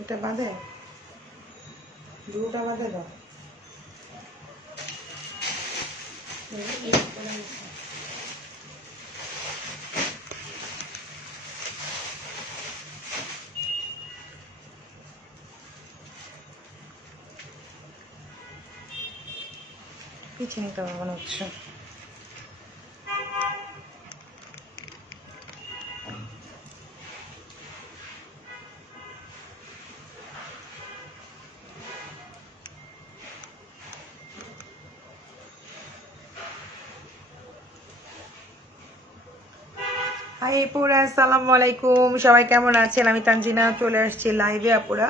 এটা বাঁধে দুটা বাঁধে দাও পিছনে তো মনে হচ্ছে হাই আপুরা, আসসালামু আলাইকুম। সবাই কেমন আছেন? আমি তানজিনা চলে আসছি লাইভে। আপুরা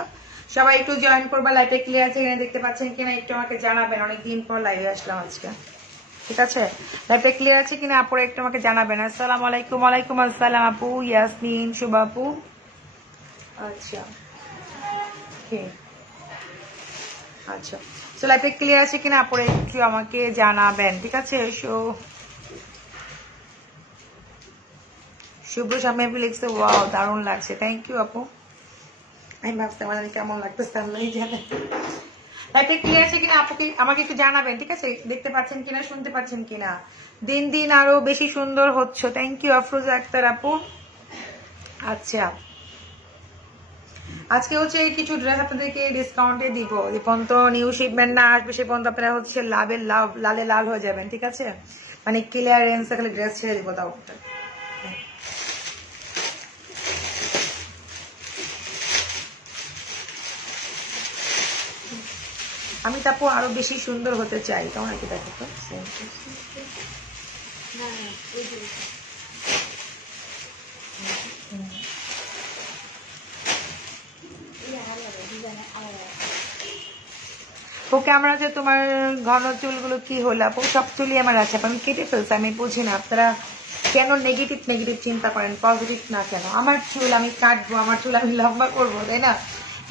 সবাই একটু জয়েন করবা। লাইভে ক্লিয়ার আছে কিনা দেখতে পাচ্ছেন কিনা একটু আমাকে জানাবেন। অনেকদিন পর লাইভে আসলাম আজকে, ঠিক আছে? লাইভে ক্লিয়ার আছে কিনা আপুরা একটু আমাকে জানাবেন। আসসালামু আলাইকুম। ওয়ালাইকুম আসসালাম আপু, ইয়াসমিন, শুভা আপু। আচ্ছা আচ্ছা, তো লাইভে ক্লিয়ার আছে কিনা আপুরা একটু আমাকে জানাবেন, ঠিক আছে? শুভ্র সামনে লিখছে ওয়াও দারুণ লাগছে, থ্যাংক ইউ আপু। আমি ভাবছিলাম আমার কেমন লাগতেছে আল্লাহই জানে। লাইভে ক্লিয়ার আছে কিনা আপুকে আমাকে একটু জানাবেন, ঠিক আছে? দেখতে পাচ্ছেন কিনা, শুনতে পাচ্ছেন কিনা। দিন দিন আরো বেশি সুন্দর হচ্ছে, থ্যাংক ইউ আফরোজা আক্তার আপু। আচ্ছা, আজকে হচ্ছে কিছু ড্রেস আপনাদেরকে ডিসকাউন্টে দিব। যে পর্যন্ত নিউ শিপমেন্ট না আসবে সে পর্যন্ত আপনারা হচ্ছে লালে লাল হয়ে যাবেন, ঠিক আছে? মানে ক্লিয়ারেন্স খালি ড্রেস ছেড়ে দিব। তাও আমি তারপর আরো বেশি সুন্দর হতে চাই, কেমন আর কি দেখো তো। ওকে, আমরা যে তোমার ঘন চুলগুলো কি হলো আপু? সব চুলই আমার আছে, আমি কেটে ফেলছি। আমি বুঝি না আপনারা কেন নেগেটিভ চিন্তা করেন, পজিটিভ না কেন? আমার চুল আমি কাটবো, আমার চুল আমি লম্বা করবো, তাই না?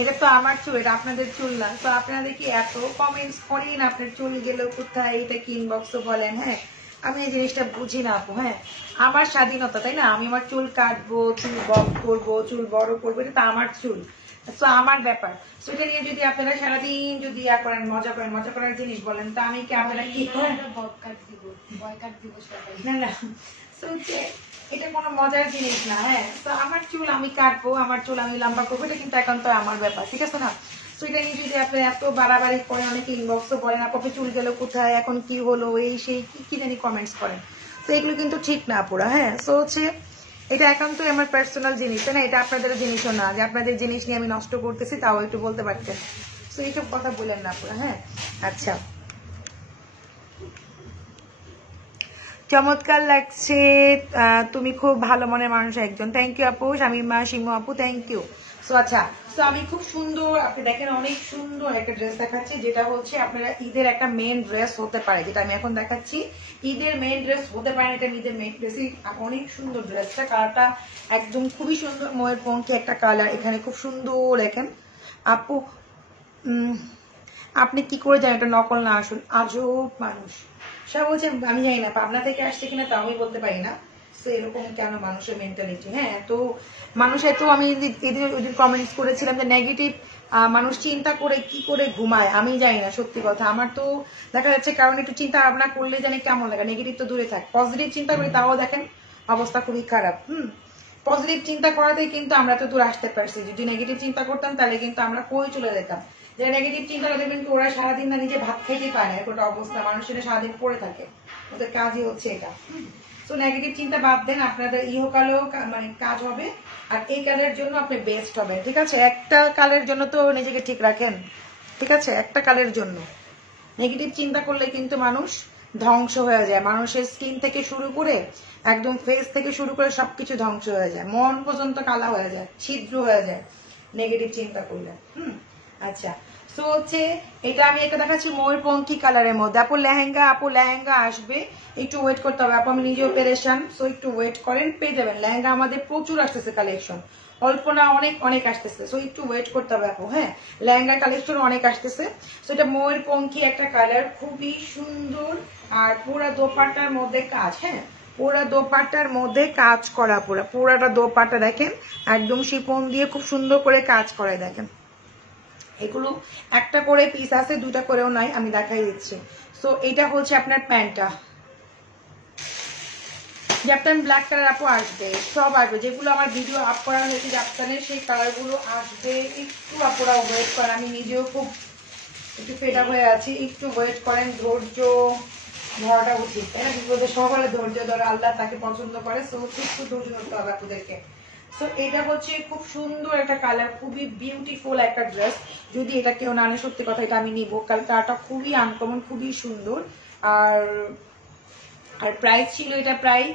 এটা তো আমার চুল, এটা আপনাদের চুল না। তো আপনারা দেখি এত কমেন্টস করেন আপনার চুল গেল কোথায়, এটা কি ইনবক্সও বলেন। হ্যাঁ, আমি এই জিনিসটা বুঝি না আপু। হ্যাঁ, আমার স্বাধীনতা, তাই না? আমি আমার চুল কাটবো, চুল বক করবো, চুল বড় করবো, এটা তো আমার চুল, তো আমার ব্যাপার। সেটা নিয়ে যদি আপনারা সারাদিন যদি করেন, মজা করার জিনিস বলেন, তো আমি কি আপনারা কি না না, এটা কোনো মজার জিনিস না। হ্যাঁ, তো আমার চুল আমি কাটবো, আমার চুল আমি লম্বা করবো, এটা কিন্তু একান্ত আমার ব্যাপার, ঠিক আছে না? তো এটা নিয়ে যদি আপনি এত বাড়াবাড়ি করেন, অনেকে ইনবক্সও বলেন আপনি চুল গেল কোথায়, এখন কি হলো, এই সেই কি জানি কমেন্টস করেন, তো এগুলো কিন্তু ঠিক না পুরা। হ্যাঁ, তো হচ্ছে এটা একান্তই আমার পার্সোনাল জিনিস, তাই না? এটা আপনাদের জিনিসও না যে আপনাদের জিনিস নিয়ে আমি নষ্ট করতেছি, তাও একটু বলতে পারতেন। তো এইসব কথা বলেন না পুরা। হ্যাঁ, আচ্ছা, চমৎকার লাগছে, তুমি খুব ভালো মনের মানুষ একজন, থ্যাংক ইউ আপু। শামিমা, শিমু আপু, থ্যাংক ইউ। সো আচ্ছা, তো আমি খুব সুন্দর, আপনি দেখেন অনেক সুন্দর একটা ড্রেস দেখাচ্ছি, যেটা হচ্ছে আপনারা ঈদের একটা মেন ড্রেস হতে পারে, যেটা আমি এখন দেখাচ্ছি ঈদের মেন ড্রেস হতে পারে। এটা ঈদের মেন ড্রেস, অনেক সুন্দর ড্রেসটা, কালারটা একদম খুবই সুন্দর, ময়ের পঙ্কি একটা কালার, এখানে খুব সুন্দর দেখেন আপু। আপনি কি করে জানেন এটা নকল না আসল? আজব মানুষ সব বলছে। আমি জানি না পাবনা থেকে আসছে কিনা, তাও আমি বলতে পারি না। তো এরকম কেন মানুষের মেন্টালিটি? হ্যাঁ, তো মানুষের তো আমি ওইদিন কমেন্টস করেছিলাম যে নেগেটিভ মানুষ চিন্তা করে কি করে ঘুমায়, আমি জানি না, সত্যি কথা। আমার তো দেখা যাচ্ছে কারণ একটু চিন্তা ভাবনা করলে জানি কেমন লাগে, নেগেটিভ তো দূরে থাক, পজিটিভ চিন্তা করি তাও দেখেন অবস্থা খুবই খারাপ। পজিটিভ চিন্তা করাতে কিন্তু আমরা তো দূর আসতে পারছি। যদি নেগেটিভ চিন্তা করতাম তাহলে কিন্তু আমরা কই চলে যেতাম। যারা নেগেটিভ চিন্তা করে কিন্তু ওরা সারাদিন না নিজে ভাত খেতেই পায় না, একটা অবস্থা, মানুষের সারাদিন পড়ে থাকে, ওদের কাজই হচ্ছে এটা। তো নেগেটিভ চিন্তা বাদ দেন, আপনাদের ইহকালেও মানে কাজ হবে, আর এই কালের জন্য আপনি বেস্ট হবেন, ঠিক আছে? একটা কালের জন্য তো নিজেকে ঠিক রাখেন, ঠিক আছে? একটা কালের জন্য নেগেটিভ চিন্তা করলে কিন্তু মানুষ ধ্বংস হয়ে যায়। মানুষের স্কিন থেকে শুরু করে একদম ফেস থেকে শুরু করে সবকিছু ধ্বংস হয়ে যায়, মন পর্যন্ত কালা হয়ে যায়, ছিদ্র হয়ে যায় নেগেটিভ চিন্তা করলে। আচ্ছা, তো হচ্ছে এটা আমি একটা দেখাচ্ছি ময়ূরপঙ্খী কালারের মধ্যে। আপু লেহেঙ্গা আসবে, একটু ওয়েট করতে হবে আপু, আমি নিজেও পেরেশান, সো একটু ওয়েট করেন, পেয়ে যাবেন। লেহেঙ্গা আমাদের প্রচুর আসতেছে কালেকশন, অল্প না অনেক আসতেছে, সো একটু ওয়েট করতে হবে আপু। হ্যাঁ, লেহেঙ্গা কালেকশন অনেক আসতেছে। সো এটা ময়ূরপঙ্খী একটা কালার, খুবই সুন্দর, আর পুরো দোপাট্টার মধ্যে কাজ। হ্যাঁ, পুরা দোপাট্টার মধ্যে কাজ করা, পুরাটা দোপাট্টা দেখেন একদম শিফন দিয়ে খুব সুন্দর করে কাজ করায়। দেখেন এগুলো একটা করে পিস আছে, দুটা করেও নাই, আমি দেখাই দিচ্ছি। সো এটা হচ্ছে আপনার প্যান্টটা, জাফতান ব্ল্যাক কালার আপু আসবে, সব আসবে যেগুলো আমার ভিডিও আপ করা হয়েছে জাফতানের সেই কালারগুলো আসবে। একটু আপুরা ওয়েট করেন, আমি নিজেও খুব একটু ফেড আপ হয়ে আছি, একটু ওয়েট করেন, ধৈর্য ধরাটা উচিত, তাই না? বিপদের সকালে ধৈর্য ধরে, আল্লাহ তাকে পছন্দ করে। সো একটু ধৈর্য ধরতে হবে আপনাদেরকে। সো এটা হচ্ছে খুব সুন্দর একটা কালার, খুবই বিউটিফুল একটা ড্রেস। যদি এটা কেউ না নেয় সত্যি কথা এটা আমি নিব, কারণ কালারটা খুবই আনকমন, খুবই সুন্দর। আর প্রাইস ছিল এটা প্রায়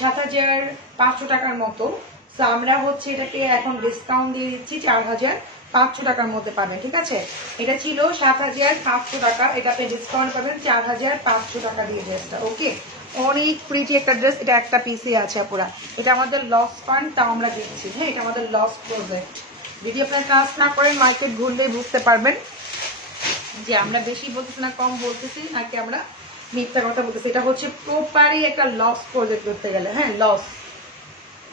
7,500 টাকার মতো। তো আমরা হচ্ছে এটাকে এখন ডিসকাউন্ট দিয়ে দিচ্ছি 4,500 টাকার মধ্যে পাবেন, ঠিক আছে? এটা ছিল 7,500 টাকা, এটাতে ডিসকাউন্ট পাবেন 4,500 টাকা দিয়ে ড্রেসটা। ওকে, অনেক প্রিটি একটা ড্রেস, এটা একটা পিসে আছে পুরা। এটা আমাদের লস ফান্ড, তাও আমরা দিচ্ছি। হ্যাঁ, এটা আমাদের লস প্রজেক্ট। যদি আপনারা ট্রাস্ট না করেন মার্কেট ঘুরলেই বুঝতে পারবেন যে আমরা বেশি বলতেছি না কম বলতেছি নাকি আমরা মিথ্যা কথা বলতেছি। এটা হচ্ছে প্রপারই একটা লস প্রজেক্ট করতে গেলে। হ্যাঁ, লস,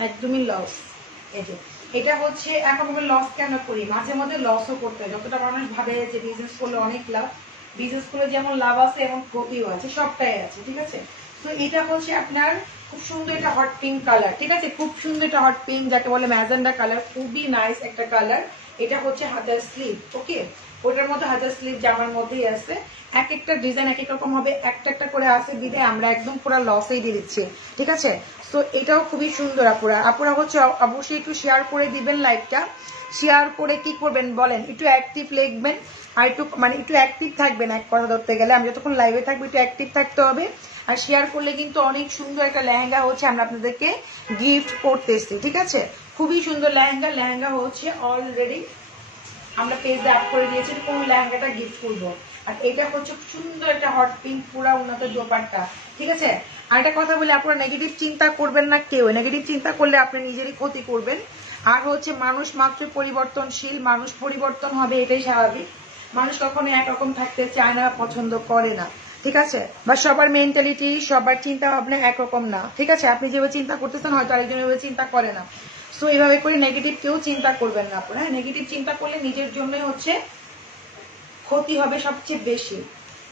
একদমই লস। এই যে এটা হচ্ছে এখন আমরা লস কেন করি, মাঝে মধ্যে লসও করতে হয়। যতটা মানুষ ভাবে যে বিজনেস করলে অনেক লাভ, বিজনেস করলে যেমন লাভ আছে এবং ক্ষতিও আছে, সবটাই আছে, ঠিক আছে? তো এটা হচ্ছে আপনার খুব সুন্দর একটা হট পিঙ্ক কালার, ঠিক আছে? খুব সুন্দর একটা হট পিঙ্ক, যাকে বলে ম্যাজেন্ডা কালার, খুবই নাইস একটা কালার। এটা হচ্ছে হাতার স্লিভ। ওকে, ওটার মধ্যে হাতার স্লিভ জামার মধ্যেই আছে। এক একটা ডিজাইন এক এক রকম হবে, একটা একটা করে আছে দিদি, আমরা একদম পুরো লসেই দিয়ে দিচ্ছি, ঠিক আছে? তো এটাও খুবই সুন্দর। আপুরা হচ্ছে অবশ্যই একটু শেয়ার করে দিবেন লাইভটা। শেয়ার করে কি করবেন বলেন, একটু অ্যাক্টিভ লিখবেন, আর একটু মানে একটু অ্যাক্টিভ থাকবেন। এক কথা ধরতে গেলে আমি যতক্ষণ লাইভে থাকবো একটু অ্যাক্টিভ থাকতে হবে। আর শেয়ার করলে কিন্তু অনেক সুন্দর একটা লেহেঙ্গা হচ্ছে আমরা আপনাদেরকে গিফট করতেছি, ঠিক আছে? খুবই সুন্দর লেহেঙ্গা হচ্ছে অলরেডি আমরা পেজে আপ করে দিয়েছি, কোন লেহেঙ্গাটা গিফট করবো। আর এটা হচ্ছে সুন্দর একটা হট পিঙ্ক পুরা উন্নত দোপাট্টা, ঠিক আছে? আর একটা কথা বলি, আপনারা নেগেটিভ চিন্তা করবেন না কেউ, নেগেটিভ চিন্তা করলে আপনি নিজেরই ক্ষতি করবেন। আর হচ্ছে মানুষ মাত্র পরিবর্তনশীল, মানুষ পরিবর্তন হবে, এটাই স্বাভাবিক। মানুষ কখনো একরকম থাকতে চায় না, পছন্দ করে না, ঠিক আছে? বা সবার মেন্টালিটি, সবার চিন্তা ভাবনা একরকম না, ঠিক আছে? আপনি যেভাবে চিন্তা করতেছেন হয়তো আরেকজন এভাবে চিন্তা করে না। সো এইভাবে করে নেগেটিভ কেউ চিন্তা করবেন না আপনারা। নেগেটিভ চিন্তা করলে নিজের জন্যই হচ্ছে ক্ষতি হবে সবচেয়ে বেশি,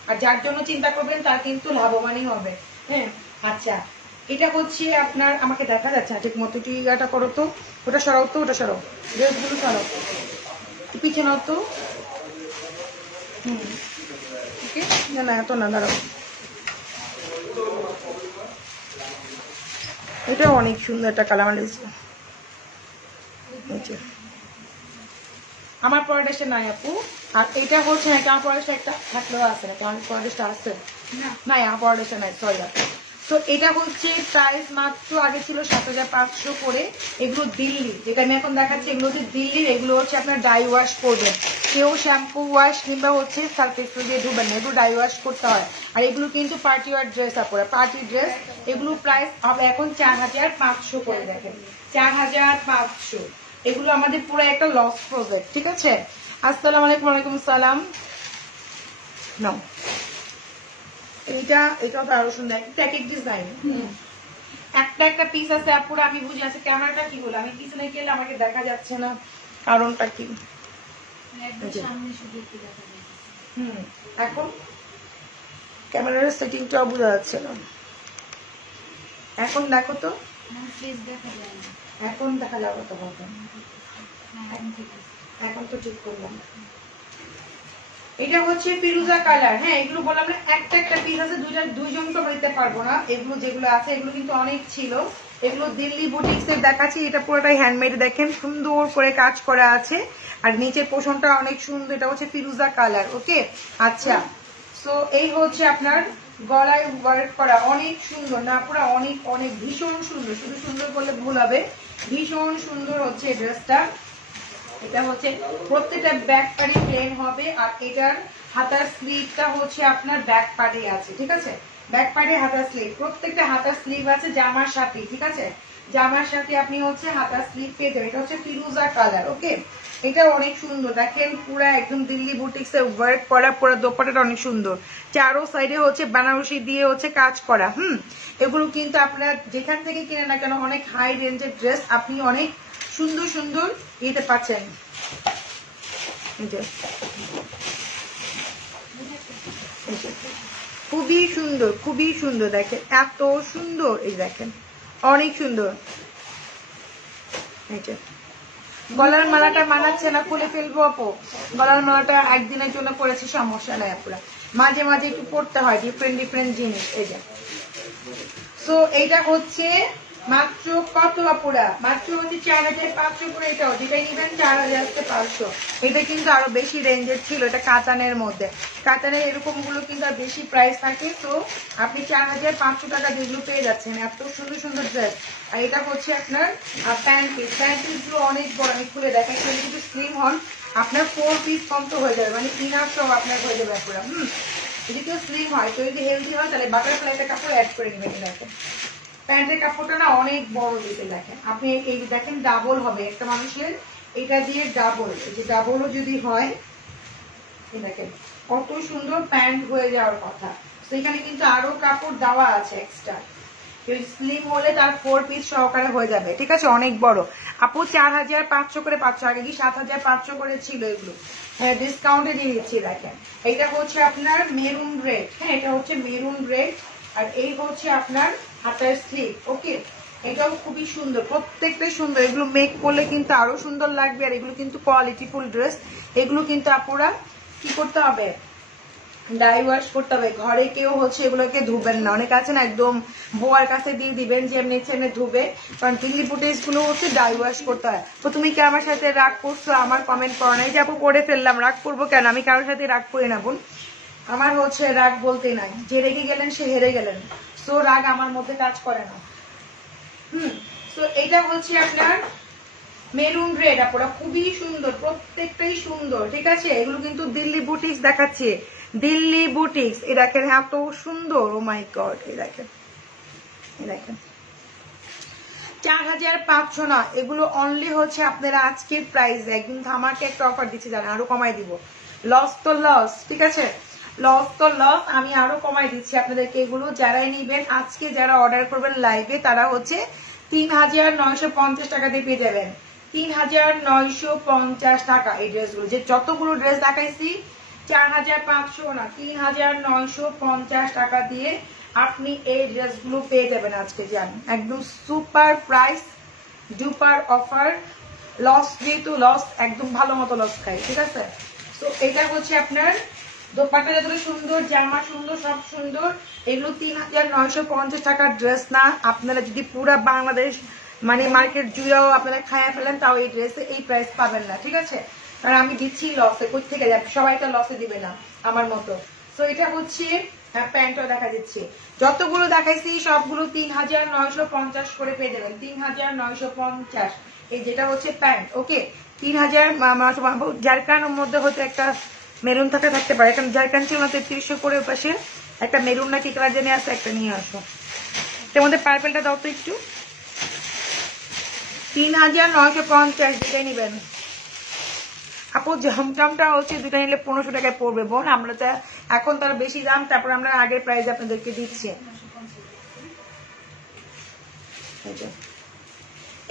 আর যার জন্য চিন্তা করবেন তার কিন্তু লাভবানই হবে। হ্যাঁ, আচ্ছা, এটা হচ্ছে আপনার, আমাকে দেখা যাচ্ছে না ঠিক মতো, টিগাটা করো তো, ওটা সরাও তো, ওটা সরাও, ড্রেসগুলো সরাও, পিছনে তো। ওকে, না না এত না, দাঁড়াও। এটা অনেক সুন্দর একটা কালার আমার পরাডেশটা নাই আপু। আর এটা হচ্ছে না, আমার পরাডেশটা একটা থাকলেও আছে না, আমার পরাডেশটা আছে না, আমার পরাডেশটা নাই, সরি আপু। তো এটা হচ্ছে প্রাইস মাত্র আগে ছিল 7,500 করে। এগুলো দিল্লি, যেটা আমি এখন দেখাচ্ছি এগুলো হচ্ছে দিল্লির। এগুলো হচ্ছে আপনার ডাই ওয়াশ করবেন, কেউ শ্যাম্পু ওয়াশ কিংবা হচ্ছে সার্ফ এক্সেল দিয়ে ধুবেন না, এগুলো ডাই ওয়াশ করতে হয়। আর এগুলো কিন্তু পার্টি ওয়ার ড্রেস আপনারা, পার্টি ড্রেস। এগুলো প্রাইস হবে এখন 4,500 করে। দেখেন 4,500, এগুলো আমাদের পুরো একটা লস প্রজেক্ট, ঠিক আছে? আসসালামু আলাইকুম। ওয়ালাইকুম সালাম। নাও এটাও তো আরো সুন্দর, একটা এক এক ডিজাইন, একটা একটা পিস আছে আপুরা। আমি বুঝি আছে ক্যামেরাটা কি বলে, আমি পিছনে গেলে আমাকে দেখা যাচ্ছে না, কারণটা কি? এখন ক্যামেরার সেটিংটাও বোঝা যাচ্ছে না। এখন দেখো তো, এখন দেখা যাবে তো, এখন তো ঠিক করলাম। এটা হচ্ছে ফিরোজা কালার। হ্যাঁ, এগুলো বললাম না একটা একটা পিস আছে, দুইজন তো নিতে পারবো না। এগুলো যেগুলো আছে এগুলো কিন্তু অনেক ছিল। এগুলো দিল্লি বুটিক্স এর দেখাচ্ছি। এটা পুরোটাই হ্যান্ডমেড, দেখেন সুন্দর করে কাজ করা আছে। আর নিচের পোষণটা অনেক সুন্দর, এটা হচ্ছে ফিরোজা কালার। ওকে, আচ্ছা, সো এই হচ্ছে আপনার গলায় ওয়ার্ক করা, অনেক সুন্দর না পুরো, অনেক অনেক ভীষণ সুন্দর। শুধু সুন্দর বললে ভুল হবে, ভীষণ সুন্দর হচ্ছে ড্রেসটা। এটা হচ্ছে প্রত্যেকটা ব্যাক পার্টে প্লেন হবে, আর এটার হাতার স্লিভটা হচ্ছে আপনার ব্যাক পার্টে আছে, ঠিক আছে? ব্যাক পার্টে হাতার স্লিভ, প্রত্যেকটা হাতার স্লিভ আছে জামার সাথে, ঠিক আছে? জামার সাথে আপনি হচ্ছে হাতার স্লিভ পেয়ে যাবেন। এটা হচ্ছে ফিরোজা কালার, ওকে? এটা অনেক সুন্দর, দেখেন পুরো একদম দিল্লি বুটিক্স এর ওয়ার্ক করা, পুরো দোপাট্টাটা অনেক সুন্দর, চারো সাইডে হচ্ছে বেনারসি দিয়ে হচ্ছে কাজ করা। এগুলো কিন্তু আপনারা যেখান থেকে কিনেন না কেন অনেক হাই রেঞ্জের ড্রেস আপনি অনেক সুন্দর সুন্দর দিতে পাচ্ছেন। খুবই সুন্দর, খুবই সুন্দর, দেখেন এত সুন্দর, এই দেখেন অনেক সুন্দর। গলার মালাটা মানাচ্ছে না, খুলে ফেলবো আপু। গলার মালাটা একদিনের জন্য পরেছি, সমস্যা নাই আপুরা, মাঝে মাঝে একটু পড়তে হয় ডিফারেন্ট ডিফারেন্ট জিনিস। এই যে সো এইটা হচ্ছে মাত্র কত আপুরা? মাত্র হচ্ছে 4500 করে। এটাও যেটা নিবেন 4500। এটা কিন্তু আরো বেশি রেঞ্জের ছিল, এটা কাতানের মধ্যে। কাতানের এরকম গুলো কিন্তু আর বেশি প্রাইস থাকে, তো আপনি 4500 টাকা যেগুলো পেয়ে যাচ্ছেন এত সুন্দর সুন্দর ড্রেস। আর এটা হচ্ছে আপনার প্যান্ট পিস। প্যান্ট পিস গুলো অনেক বড়, আমি খুলে দেখাই। যদি স্লিম হন আপনার 4 পিস কম তো হয়ে যাবে, মানে ইনার সব আপনার হয়ে যাবে আপুরা। যদি কেউ স্লিম হয়, কেউ যদি হেলদি হয় তাহলে বাটারফ্লাইটা কাপড় অ্যাড করে নেবেন। দেখেন প্যান্টের কাপড়টা না অনেক বড় দিতে, দেখেন আপনি এই দেখেন ডাবল হবে একটা মানুষের, এটা দিয়ে ডাবল, এই যে ডাবলও যদি হয় দেখেন কত সুন্দর প্যান্ট হয়ে যাওয়ার কথা। তো এখানে কিন্তু আরো কাপড় দেওয়া আছে এক্সট্রা, স্লিম হলে তার 4 পিস সহকারে হয়ে যাবে, ঠিক আছে? অনেক বড় আপু 4500 করে পাচ্ছ, আগে কি 7500 করে ছিল এগুলো, হ্যাঁ ডিসকাউন্টে দিয়ে দিচ্ছি। দেখেন এটা হচ্ছে আপনার মেরুন রেড, হ্যাঁ এটা হচ্ছে মেরুন রেড, আর এই হচ্ছে আপনার হাতার স্লিভ, ওকে? এটাও খুবই সুন্দর, প্রত্যেকটাই সুন্দর। এগুলো মেক করলে কিন্তু আরো সুন্দর লাগবে, আর এগুলো কিন্তু কোয়ালিটিফুল ড্রেস। এগুলো কিন্তু আপুরা কি করতে হবে, ডাই ওয়াশ করতে হবে। ঘরে কেউ হচ্ছে এগুলোকে ধুবেন না, অনেক আছে না একদম বোয়ার কাছে দিয়ে দিবেন যে এমনি এমনি ধুবে, কারণ দিল্লি বুটিক্স গুলো হচ্ছে ডাই ওয়াশ করতে হয়। তো তুমি কি আমার সাথে রাগ করছো? আমার কমেন্ট করো নাই যে আপু করে ফেললাম, রাগ করবো কেন? আমি কারোর সাথে রাগ করি না বোন, আমার হচ্ছে রাগ বলতে নাই, যে রেগে গেলেন সে হেরে গেলেন, তো রাগ আমার মধ্যে কাজ করে না। তো এটা হচ্ছে আপনার মেরুন রেড আপুরা, খুবই সুন্দর, প্রত্যেকটাই সুন্দর, ঠিক আছে? এগুলো কিন্তু দিল্লি বুটিক্স দেখাচ্ছে, দিল্লি বুটিক্স। এই দেখেন এত সুন্দর, ও মাই গড, এই দেখেন, এই দেখেন 4500 না, এগুলো অনলি হচ্ছে আপনারা আজকের প্রাইস একদিন ধামাকে একটা অফার দিচ্ছি, জানেন আরো কমাই দিব। লস তো লস, ঠিক আছে? লস তো লস, আমি আরো কমাই দিচ্ছি আপনাদেরকে এগুলো। যারাই নিবেন আজকে, যারা অর্ডার করবেন লাইভে, তারা হচ্ছে 3950 টাকা দিয়ে পেয়ে যাবেন। 3950 টাকা এই ড্রেসগুলো, যে যতগুলো ড্রেস দেখাইছি 4500 না, 3950 টাকা দিয়ে আপনি এই ড্রেসগুলো পেয়ে যাবেন আজকে। জান একদম super price, duper offer, loss যেহেতু লস, একদম ভালো মতো লস খাই, ঠিক আছে? তো এটা হচ্ছে আপনার দোপাট্টা যতটা সুন্দর, জামা সুন্দর, সব সুন্দর। এগুলো 3950 টাকার ড্রেস না, আপনারা যদি পুরা বাংলাদেশ মানে মার্কেট জুড়েও আপনারা খায়া ফেলেন তাও এই ড্রেসে এই প্রাইস পাবেন না, ঠিক আছে? কারণ আমি দিচ্ছি লসে, কোথা থেকে যাবে, সবাই তো লসে দিবে না আমার মতো। তো এটা হচ্ছে প্যান্টও দেখা যাচ্ছে, যতগুলো দেখাইছি সবগুলো 3950 করে পেয়ে যাবেন, 3950। এই যেটা হচ্ছে প্যান্ট, ওকে? 3000 জারকানের মধ্যে হচ্ছে একটা মেরুন থাকতে পারে, কারণ জারকান ছিল না 3300 করে, পাশে একটা মেরুন নাকি কালার জেনে আছে, একটা নিয়ে আসো। এর মধ্যে পার্পেলটা দাও তো একটু, 3950 যেটাই নিবেন আপু। জমজমটা হচ্ছে দুটা নিলে 1500 টাকায় পড়বে বোন, আমরা তো এখন তার বেশি দাম, তারপর আমরা আগের প্রাইস আপনাদেরকে দিচ্ছি।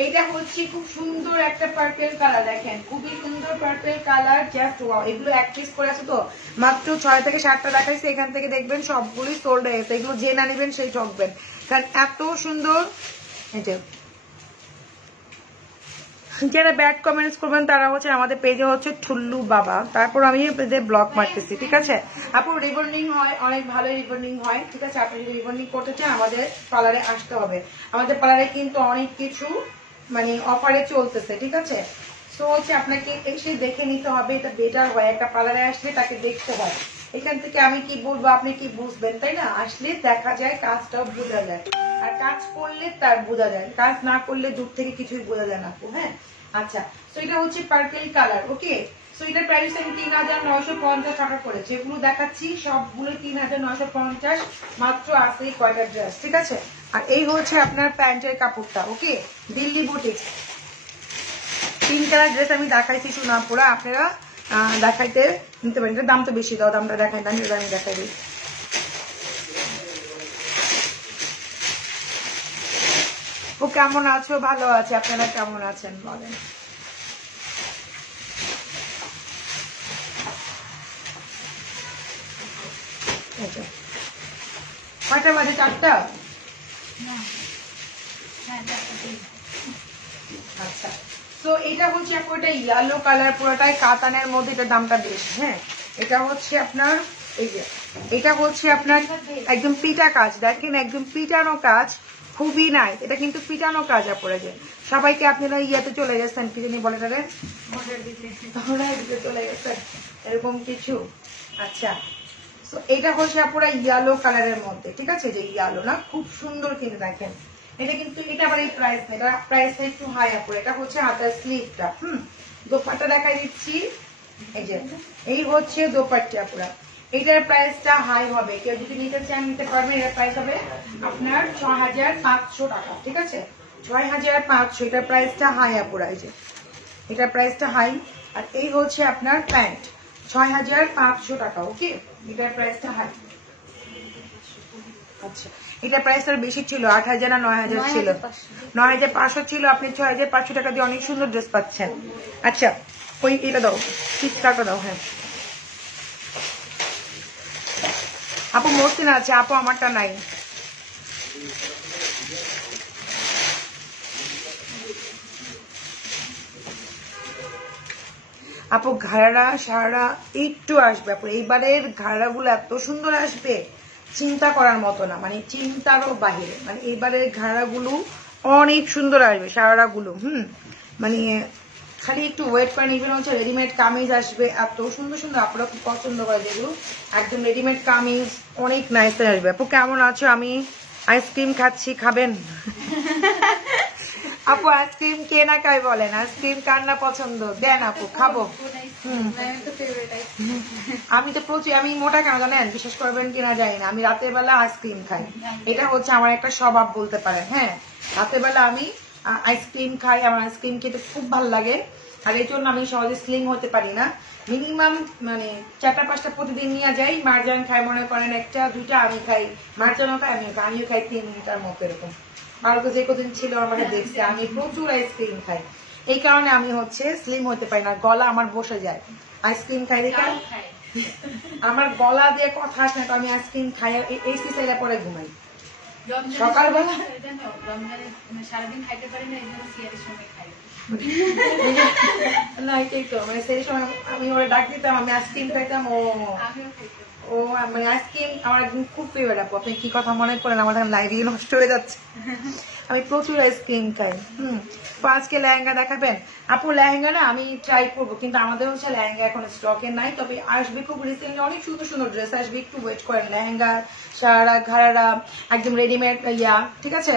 এটা হচ্ছে খুব সুন্দর একটা পার্পেল কালার, দেখেন খুবই সুন্দর পার্পেল কালার, জাস্ট ওয়াও। এগুলো এক পিস করে আছে তো, মাত্র 6 থেকে 7টা দেখাইছে, এখান থেকে দেখবেন সবগুলোই সোল্ড হয়ে গেছে। এগুলো যে না নেবেন সেই ঠকবেন, কারণ এত সুন্দর। এটা যারা ব্যাড কমেন্টস করবেন তারা হচ্ছে আমাদের পেজে হচ্ছে ঠুল্লু বাবা, তারপর আমি পেজে ব্লক মারতেছি, ঠিক আছে আপু? রিবন্ডিং হয়, অনেক ভালো রিবন্ডিং হয়, ঠিক আছে? আপনি যদি রিবন্ডিং করতে চান আমাদের পার্লারে আসতে হবে। আমাদের পার্লারে কিন্তু অনেক কিছু মানে অফারে চলতেছে, ঠিক আছে? সো হচ্ছে আপনাকে এসে দেখে নিতে হবে, এটা বেটার হয়। একটা পার্লারে আসলে তাকে দেখতে হয়, এখান থেকে আমি কি বলবো আপনি কি বুঝবেন, তাই না? আসলে দেখা যায়, কাজটাও বোঝা যায়, আর কাজ করলে তার বোঝা যায়, কাজ না করলে দূর থেকে কিছুই বোঝা যায় না আপু, হ্যাঁ? আচ্ছা, তো এটা হচ্ছে পার্পল কালার, ওকে? তো এটার প্রাইস আমি ৩,৯৫০ টাকা করেছি। এগুলো দেখাচ্ছি সবগুলো ৩,৯৫০, মাত্র আছে কয়টা ড্রেস, ঠিক আছে। আর এই হচ্ছে আপনার প্যান্টের কাপড়টা, ওকে, দিল্লি বুটিক্স। 3 কালার ড্রেস আমি দেখাইছি সোনাপুরা, আপনারা দেখাইতে নিতে পারেন। এটার দাম তো বেশি, দাও দামটা দেখাই, আমি দেখাই দিই। ও কেমন আছো? ভালো আছে, আপনারা কেমন আছেন বলেন। কয়টা বাজে? 4টা। আচ্ছা, তো এটা হচ্ছে একটা ইয়েলো কালার, পুরোটাই কাতানের মধ্যে, এটার দামটা বেশি। হ্যাঁ, এটা হচ্ছে আপনার এই যে, এটা হচ্ছে আপনার একদম পিটা কাজ, দেখেন একদম পিটানো কাজ, খুবই নাই। এটা কিন্তু পিটানো কাজ পড়ে যায়। সবাইকে আপনারা ইয়াতে চলে গেছেন, কি জানি বলে তাদের চলে গেছেন এরকম কিছু। আচ্ছা, তো এটা হচ্ছে পুরো ইয়েলো কালারের মধ্যে, ঠিক আছে, যে ইয়েলো না, খুব সুন্দর কিন্তু দেখেন। এটা কিন্তু এটা আবার এই প্রাইস না, এটা প্রাইসটা একটু হাই আপরে। এটা হচ্ছে হাতার স্লিভটা। দোপাট্টা দেখাই দিচ্ছি, এই যে এই হচ্ছে দোপাট্টা পুরা। এটার প্রাইসটা হাই হবে, কেউ যদি নিতে চান নিতে পারবেন। এটার প্রাইস হবে আপনার ৬৫০০ টাকা, ঠিক আছে, ৬৫০০। এটার প্রাইসটা হাই আপুরা, এই যে এটার প্রাইসটা হাই। আর এই হচ্ছে আপনার প্যান্ট, ৬৫০০ টাকা, ওকে, এটার প্রাইসটা হাই। আচ্ছা, এটা প্রাইসটা বেশি ছিল, ৮,০০০ না ৯,০০০ ছিল, ৯,৫০০ ছিল। আপনি ৬,৫০০ টাকা দিয়ে অনেক সুন্দর ড্রেস পাচ্ছেন। আচ্ছা, ওই এটা দাও, ফিটকাটা দাও। হ্যাঁ আপু, মসলিন আছে আপু, আমারটা নাই। আপু ঘাড়া সারা একটু আসবে আপু, এইবারের ঘাড়াগুলো এত সুন্দর আসবে, চিন্তা করার মতো না, মানে চিন্তারও বাহিরে। মানে এইবারের ঘাড়াগুলো অনেক সুন্দর আসবে, সারাগুলো। মানে খালি একটু ওয়েট করে নিবেন। হচ্ছে রেডিমেড কামিজ আসবে, এত সুন্দর সুন্দর, আপনারা খুব পছন্দ করে যেগুলো, একদম রেডিমেড কামিজ অনেক নাইস আসবে। আপু কেমন আছো? আমি আইসক্রিম খাচ্ছি, খাবেন? আপু আইসক্রিম কে না খাই বলেন, আইসক্রিম কার না পছন্দ, দেন আপু খাবো। আমি তো প্রচুর, আমি মোটা কেন জানেন, বিশেষ করবেন কিনা জানি না, আমি রাতের বেলা আইসক্রিম খাই। এটা হচ্ছে আমার একটা স্বভাব বলতে পারেন। হ্যাঁ, রাতের বেলা আমি আইসক্রিম খাই, আমার আইসক্রিম খেতে খুব ভালো লাগে। আর এই জন্য আমি সহজে স্লিম হতে পারি না। মিনিমাম মানে 4-5টা প্রতিদিন নিয়ে যাই। মারজান খাই মনে করেন 1টা 2টা, আমি খাই, মারজানও খাই, আমিও খাই 3টার মতো এরকম। আর তো যে কদিন ছিল আমাকে দেখছে আমি প্রচুর আইসক্রিম খাই, এই কারণে আমি হচ্ছে স্লিম হতে পারি না, গলা আমার বসে যায় আইসক্রিম খাই দেখে। আমার গলা দিয়ে কথা আসে না, তো আমি আইসক্রিম খাই, এসি সাইডে পরে ঘুমাই সকালবেলা। সারাদিন খাইতে পারি না, না এটাই তো, মানে সেই সময় আমি ওরা ডাক দিতাম, আমি আইসক্রিম খাইতাম। ও মানে আইসক্রিম আমার একদিন খুব ফেভারিট আপু। আপনি কি কথা মনে করেন, আমার লাইফ নষ্ট হয়ে যাচ্ছে। আমি প্রচুর আইসক্রিম খাই। তো আজকে লেহেঙ্গা দেখাবেন আপু? লেহেঙ্গা না আমি ট্রাই করবো, কিন্তু আমাদের হচ্ছে লেহেঙ্গা এখন স্টকে নাই, তবে আসবে খুব রিসেন্টলি, অনেক সুন্দর সুন্দর ড্রেস আসবে, একটু ওয়েট করেন। লেহেঙ্গা, সারা, ঘাড়া, একদম রেডিমেড ইয়া, ঠিক আছে।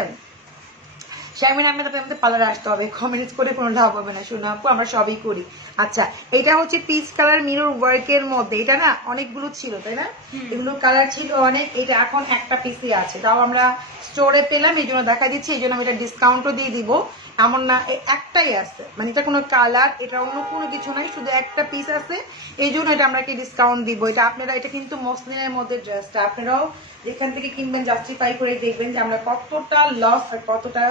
শারমিন আহমেদ আপনি আমাদের পার্লারে আসতে হবে, কমেন্ট করে কোনো লাভ হবে না, শুনো আপু আমরা সবই করি। আচ্ছা, এটা হচ্ছে পিচ কালার মিরর ওয়ার্কের মধ্যে, এটা না অনেকগুলো ছিল তাই না, এগুলো কালার ছিল অনেক, এটা এখন একটা পিসই আছে, তাও আমরা স্টোরে পেলাম এই জন্য দেখা দিচ্ছি, এই জন্য আমি এটা ডিসকাউন্টও দিয়ে দিব। এমন না, একটাই আছে, মানে এটা কোনো কালার, এটা অন্য কোনো কিছু নাই, শুধু একটা পিস আছে, এই জন্য এটা আমরা কি ডিসকাউন্ট দিব। এটা আপনারা, এটা কিন্তু মসলিনের মধ্যে ড্রেসটা, আপনারাও যেখান থেকে কিনবেন জাস্টিফাই করে দেখবেন যে আমরা কতটা লস আর কতটা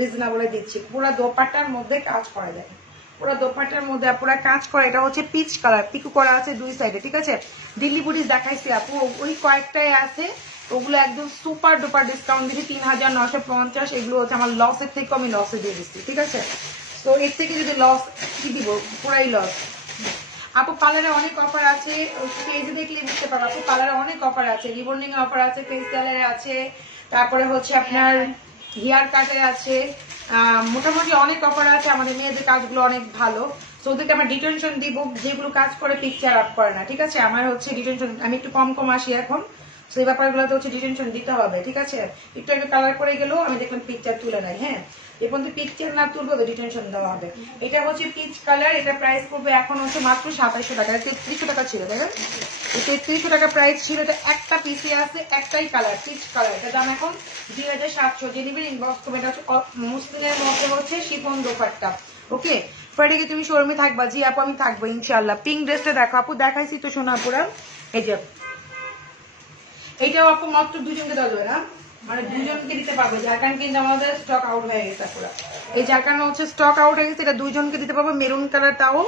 রিজনেবল দিচ্ছি। পুরো দোপাট্টার মধ্যে কাজ করা যায়, পুরো দোপাট্টার মধ্যে পুরো কাজ করা। এটা হচ্ছে পিচ কালার, পিকু করা আছে 2 সাইডে, ঠিক আছে। দিল্লি বুটিস দেখাইছি আপু, ওই কয়েকটাই আছে, ওগুলো একদম সুপার ডুপার ডিসকাউন্ট দিচ্ছি ৩,৯৫০। এগুলো হচ্ছে আমার লসের থেকে আমি লসে দিয়ে দিচ্ছি, ঠিক আছে। তো এর থেকে যদি লস কি দিব, পুরাই লস। আপু পার্লারে অনেক অফার আছে, পেজে দেখলে বুঝতে পারবো। আপু পার্লারে অনেক অফার আছে, রিবন্ডিং এর অফার আছে, ফেসিয়ালের আছে, তারপরে হচ্ছে আপনার হেয়ার কাটের আছে, মোটামুটি অনেক অফার আছে। আমাদের মেয়েদের কাজগুলো অনেক ভালো, তো ওদেরকে আমরা ডিটেনশন দিব, যেগুলো কাজ করে পিকচার আপ করে না, ঠিক আছে। আমার হচ্ছে ডিটেনশন, আমি একটু কম আসি এখন, সেই ব্যাপারগুলো তো হচ্ছে ডিটেনশন দিতে হবে, ঠিক আছে। একটু একটু কালার করে গেলেও আমি দেখলাম পিকচার তুলে নাই, হ্যাঁ এর মধ্যে পিকচার না তুলবো তো ডিটেনশন দেওয়া হবে। এটা হচ্ছে পিচ কালার, এটা প্রাইস পড়বে এখন হচ্ছে মাত্র 2700 টাকা, 3300 টাকা ছিল তাই না, 3300 টাকা প্রাইস ছিল। এটা একটা পিসে আছে, একটাই কালার পিচ কালার, এটা দাম এখন 2700। যে নিবেন ইনবক্স করবেন। এটা হচ্ছে মুসলিমের মধ্যে হচ্ছে শিফন দোপাট্টা, ওকে। ফ্রাইডে তুমি শোরুমে থাকবা? জি আপু আমি থাকবো ইনশাল্লাহ। পিঙ্ক ড্রেসটা দেখো আপু, দেখাইছি তো সোনাপুরা। এই যে এইটাও আপু মাত্র দুজনকে দেওয়া যাবে না, মানে দুজনকে দিতে পারবো, যার কারণ কিন্তু আমাদের স্টক আউট হয়ে গেছে পুরো। এই যার কারণে হচ্ছে স্টক আউট হয়ে গেছে, এটা দুইজনকে দিতে পারবো। মেরুন কালারটাও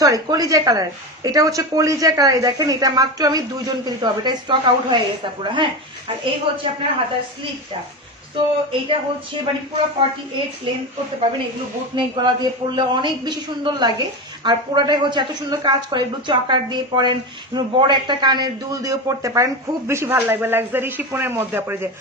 সরি কলিজা কালার, এটা হচ্ছে কলিজা কালার, দেখেন এটা মাত্র আমি দুইজনকে দিতে পারবো, এটা স্টক আউট হয়ে গেছে পুরো, হ্যাঁ। আর এই হচ্ছে আপনার হাতার স্লিভটা, তো এইটা হচ্ছে মানে পুরো 48 লেন্থ করতে পারবেন। এগুলো বুট নেক গলা দিয়ে পরলে অনেক বেশি সুন্দর লাগে, আর পুরোটাই হচ্ছে এত সুন্দর কাজ করে। এগুলো চকার দিয়ে পরেন, বড় একটা কানের দুল দিয়েও পড়তে পারেন, খুব বেশি ভালো লাগবে। লাক্সারি শিফনের মধ্যে পড়ে যায়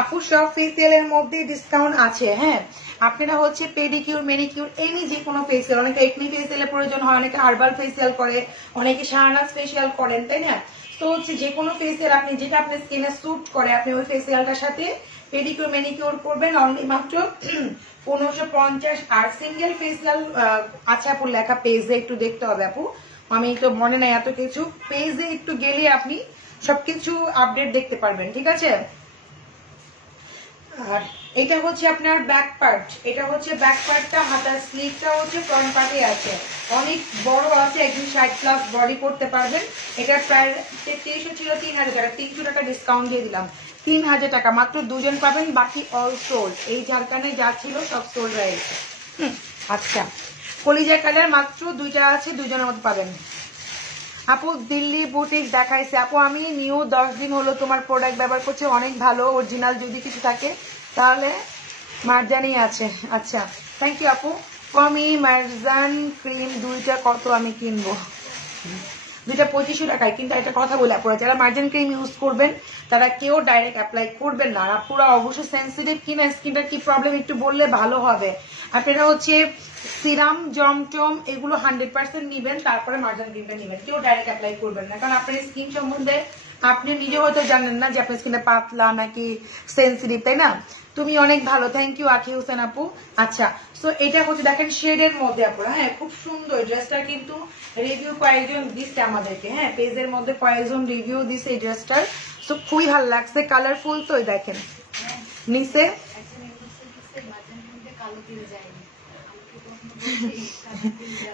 আপু। সব ফেসিয়ালের মধ্যে ডিসকাউন্ট আছে, হ্যাঁ। আপনারা হচ্ছে পেডিকিউর মেনিকিউর এনি যে কোনো ফেসিয়াল, অনেকে একনি ফেসিয়ালের প্রয়োজন হয়, অনেকে হার্বাল ফেসিয়াল করে, অনেকে শাহনাজ ফেসিয়াল করেন, তাই না। তো হচ্ছে যে কোনো ফেসিয়াল আপনি যেটা আপনার স্কিনে স্যুট করে আপনি ওই ফেসিয়ালটার সাথে পেডিকিউর মেনিকিউর করবেন অনলি মাত্র 1550। আর সিঙ্গেল ফেসিয়াল আচ্ছা আপু লেখা পেজে একটু দেখতে হবে আপু, আমি তো মনে নাই এত কিছু, পেজে একটু গেলে আপনি সবকিছু আপডেট দেখতে পারবেন, ঠিক আছে। আর এটা হচ্ছে আপনার ব্যাক পার্ট, এটা হচ্ছে ব্যাক পার্টটা, হাতার স্লিভটা হচ্ছে ফ্রন্ট পার্টে আছে, অনেক বড় আছে, একদম 60+ বডি করতে পারবেন। এটা প্রায় 3300 ছিল, 3000 টাকা, 300 টাকা ডিসকাউন্ট দিয়ে দিলাম, 3000 টাকা মাত্র দুজন পাবেন, বাকি অল সোল্ড। এই ঝাড়খানে যা ছিল সব সোল্ড হয়ে গেছে। আচ্ছা কলিজা কালার মাত্র দুইটা আছে, দুজনের মধ্যে পাবেন। আপু দিল্লি বুটিক দেখাইছে আপু, আমি নিউ 10 দিন হলো তোমার প্রোডাক্ট ব্যবহার করছি, অনেক ভালো, অরিজিনাল যদি কিছু থাকে তাহলে মার্জানি আছে। আচ্ছা থ্যাংক ইউ আপু। আমি মার্জান ক্রিম দুইটা কত আমি কিনবো? দুইটা 2500 টাকায়, কিন্তু একটা কথা বলে আপুরা, যারা মার্জান ক্রিম ইউজ করবেন তারা কেউ ডাইরেক্ট অ্যাপ্লাই করবেন না। আর আপুরা অবশ্যই সেন্সিটিভ কিনা, স্কিনটার কি প্রবলেম একটু বললে ভালো হবে। আপনারা হচ্ছে সিরাম জমটম এগুলো 100% নিবেন, তারপরে মার্জান ক্রিমটা নিবেন, কেউ ডাইরেক্ট অ্যাপ্লাই করবেন না, কারণ আপনার স্কিন সম্বন্ধে আপনি নিজে হয়তো জানেন না যে আপনার স্কিনটা পাতলা নাকি সেন্সিটিভ, তাই না। তুমি অনেক ভালো, থ্যাংক ইউ আখি হোসেন আপু। আচ্ছা সো এটা হচ্ছে দেখেন শেডের মধ্যে আপুরা, হ্যাঁ খুব সুন্দর ড্রেসটা, কিন্তু রিভিউ কয়েকজন দিচ্ছে আমাদেরকে, হ্যাঁ পেজের মধ্যে কয়েকজন রিভিউ দিচ্ছে এই ড্রেসটার, তো খুবই ভালো লাগছে, কালারফুল। তো দেখেন নিচে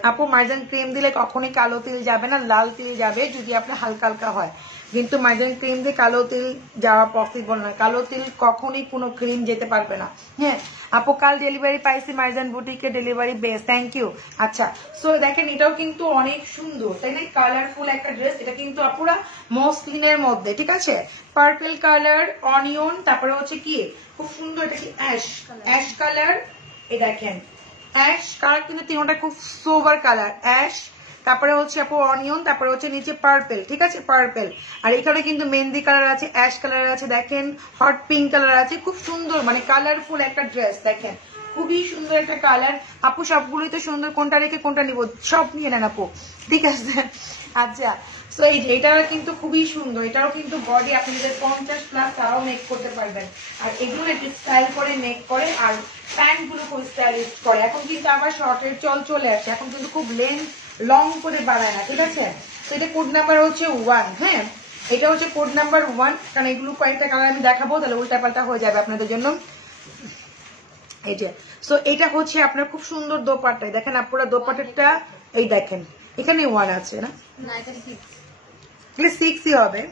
আপু মার্জান ক্রিম দিলে কখনই কালো তিল যাবে না, লাল তিল যাবে যদি আপনার হালকা হালকা হয়, কিন্তু মার্জান ক্রিম দিয়ে কালো তিল যাওয়া পসিবল না, কালো তিল কখনই কোনো ক্রিম যেতে পারবে না। হ্যাঁ আপু কাল ডেলিভারি পাইছি মার্জান বুটিকে, ডেলিভারি বেস্ট, থ্যাংক ইউ। আচ্ছা সো দেখেন এটাও কিন্তু অনেক সুন্দর, তাই না, কালারফুল একটা ড্রেস। এটা কিন্তু আপুরা মসলিনের মধ্যে, ঠিক আছে, পার্পল কালার অনিয়ন, তারপরে হচ্ছে কি খুব সুন্দর, এটা কি অ্যাশ কালার, এই দেখেন অ্যাশ কালার, কিন্তু তিনটা খুব সোবার কালার, অ্যাশ, তারপরে হচ্ছে আপু অনিয়ন, তারপরে হচ্ছে নিচে পার্পেল, ঠিক আছে পার্পেল। আর এখানে কিন্তু মেহেন্দি কালার আছে, অ্যাশ কালার আছে, দেখেন হট পিঙ্ক কালার আছে, খুব সুন্দর মানে কালারফুল একটা ড্রেস, দেখেন খুবই সুন্দর একটা কালার। আপু সবগুলোই তো সুন্দর, কোনটা রেখে কোনটা নিব, সব নিয়ে নেন আপু, ঠিক আছে। আচ্ছা তো এই যে এটা কিন্তু খুবই সুন্দর, এটাও কিন্তু বডি আপনি যদি 50+ তারাও মেক করতে পারবেন। আর এগুলো একটু স্টাইল করে মেক করে, আর প্যান্ট গুলো খুব স্টাইলিশ করে। এখন কিন্তু আবার শর্টের চল চলে আসছে, এখন কিন্তু খুব লেন্থ লং করে বাড়ায় না, ঠিক আছে। তো এটা কোড নাম্বার হচ্ছে 1, হ্যাঁ এটা হচ্ছে কোড নাম্বার 1, কারণ এগুলো কয়েকটা কালার আমি দেখাবো, তাহলে উল্টা পাল্টা হয়ে যাবে আপনাদের জন্য। এই যে সো এটা হচ্ছে আপনার খুব সুন্দর দোপাট্টা, দেখেন আপনারা দোপাট্টাটা এই দেখেন এখানে 1 আছে না, 6ই হবে,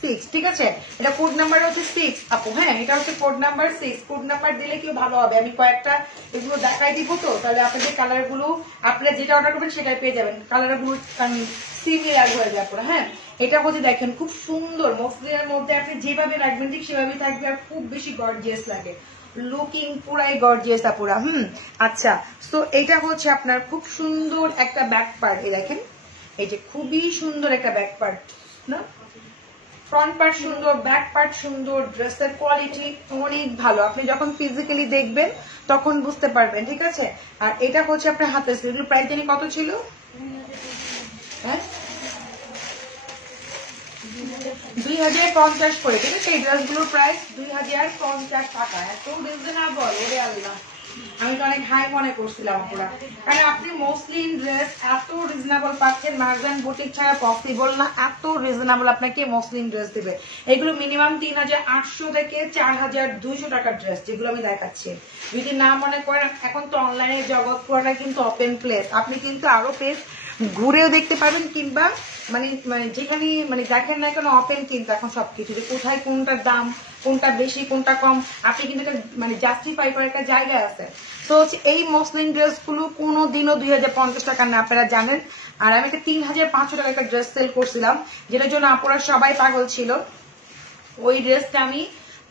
6, ঠিক আছে। এটা কোড নাম্বার হচ্ছে 6 আপু, হ্যাঁ এটা হচ্ছে কোড নাম্বার 6, কোড নাম্বার দিলে কি ভালো হবে, আমি কয়েকটা এগুলো দেখাই দিব, তো তাহলে আপনাদের কালার গুলো আপনারা যেটা অর্ডার করবেন সেটাই পেয়ে যাবেন, কালার গুলো সিমিলার হয়ে যাবে আপনারা। হ্যাঁ এটা হচ্ছে দেখেন খুব সুন্দর মসলিনের মধ্যে, আপনি যেভাবে রাখবেন ঠিক সেভাবেই থাকবে, আর খুব বেশি গর্জিয়াস লাগে, লুকিং পুরাই গর্জিয়াস আপুরা। আচ্ছা সো এটা হচ্ছে আপনার খুব সুন্দর একটা ব্যাক পার্ট, এই দেখেন এই যে খুবই সুন্দর একটা ব্যাক পার্ট না, ফ্রন্ট পার্ট সুন্দর, ব্যাক পার্ট সুন্দর, ড্রেসের কোয়ালিটি অনেক ভালো, আপনি যখন ফিজিক্যালি দেখবেন তখন বুঝতে পারবেন, ঠিক আছে। আর এটা হচ্ছে আপনার হাতের স্লিভ, প্রাইস জানি কত ছিল, হ্যাঁ 2050 করে, ঠিক আছে? এই ড্রেসগুলোর প্রাইস 2050 টাকা। এত রিজনেবল, ওরে আল্লাহ, আমি তো অনেক হাই মনে করছিলাম আপনারা, কারণ আপনি মসলিন ড্রেস এত রিজনেবল পাচ্ছেন, মার্জান বুটিক ছাড়া পসিবল না এত রিজনেবল আপনাকে মসলিন ড্রেস দেবে। এগুলো মিনিমাম 3800 থেকে 4200 টাকার ড্রেস, যেগুলো আমি দেখাচ্ছি। যদি না মনে করেন, এখন তো অনলাইনে জগৎ পুরোটা কিন্তু ওপেন প্লেস, আপনি কিন্তু আরো পেজ ঘুরেও দেখতে পারবেন, কিংবা মানে যেখানে মানে দেখেন না কেন ওপেন কিন্তু এখন সবকিছু, যে কোথায় কোনটার দাম, কোনটা বেশি কোনটা কম, আপনি কিন্তু মানে জাস্টিফাই করার একটা জায়গা আছে। তো হচ্ছে এই মসলিন ড্রেসগুলো কোনোদিনও 2050 টাকা না, আপনারা জানেন। আর আমি একটা 3500 টাকা একটা ড্রেস সেল করছিলাম, যেটার জন্য আপনারা সবাই পাগল ছিল। ওই ড্রেসটা আমি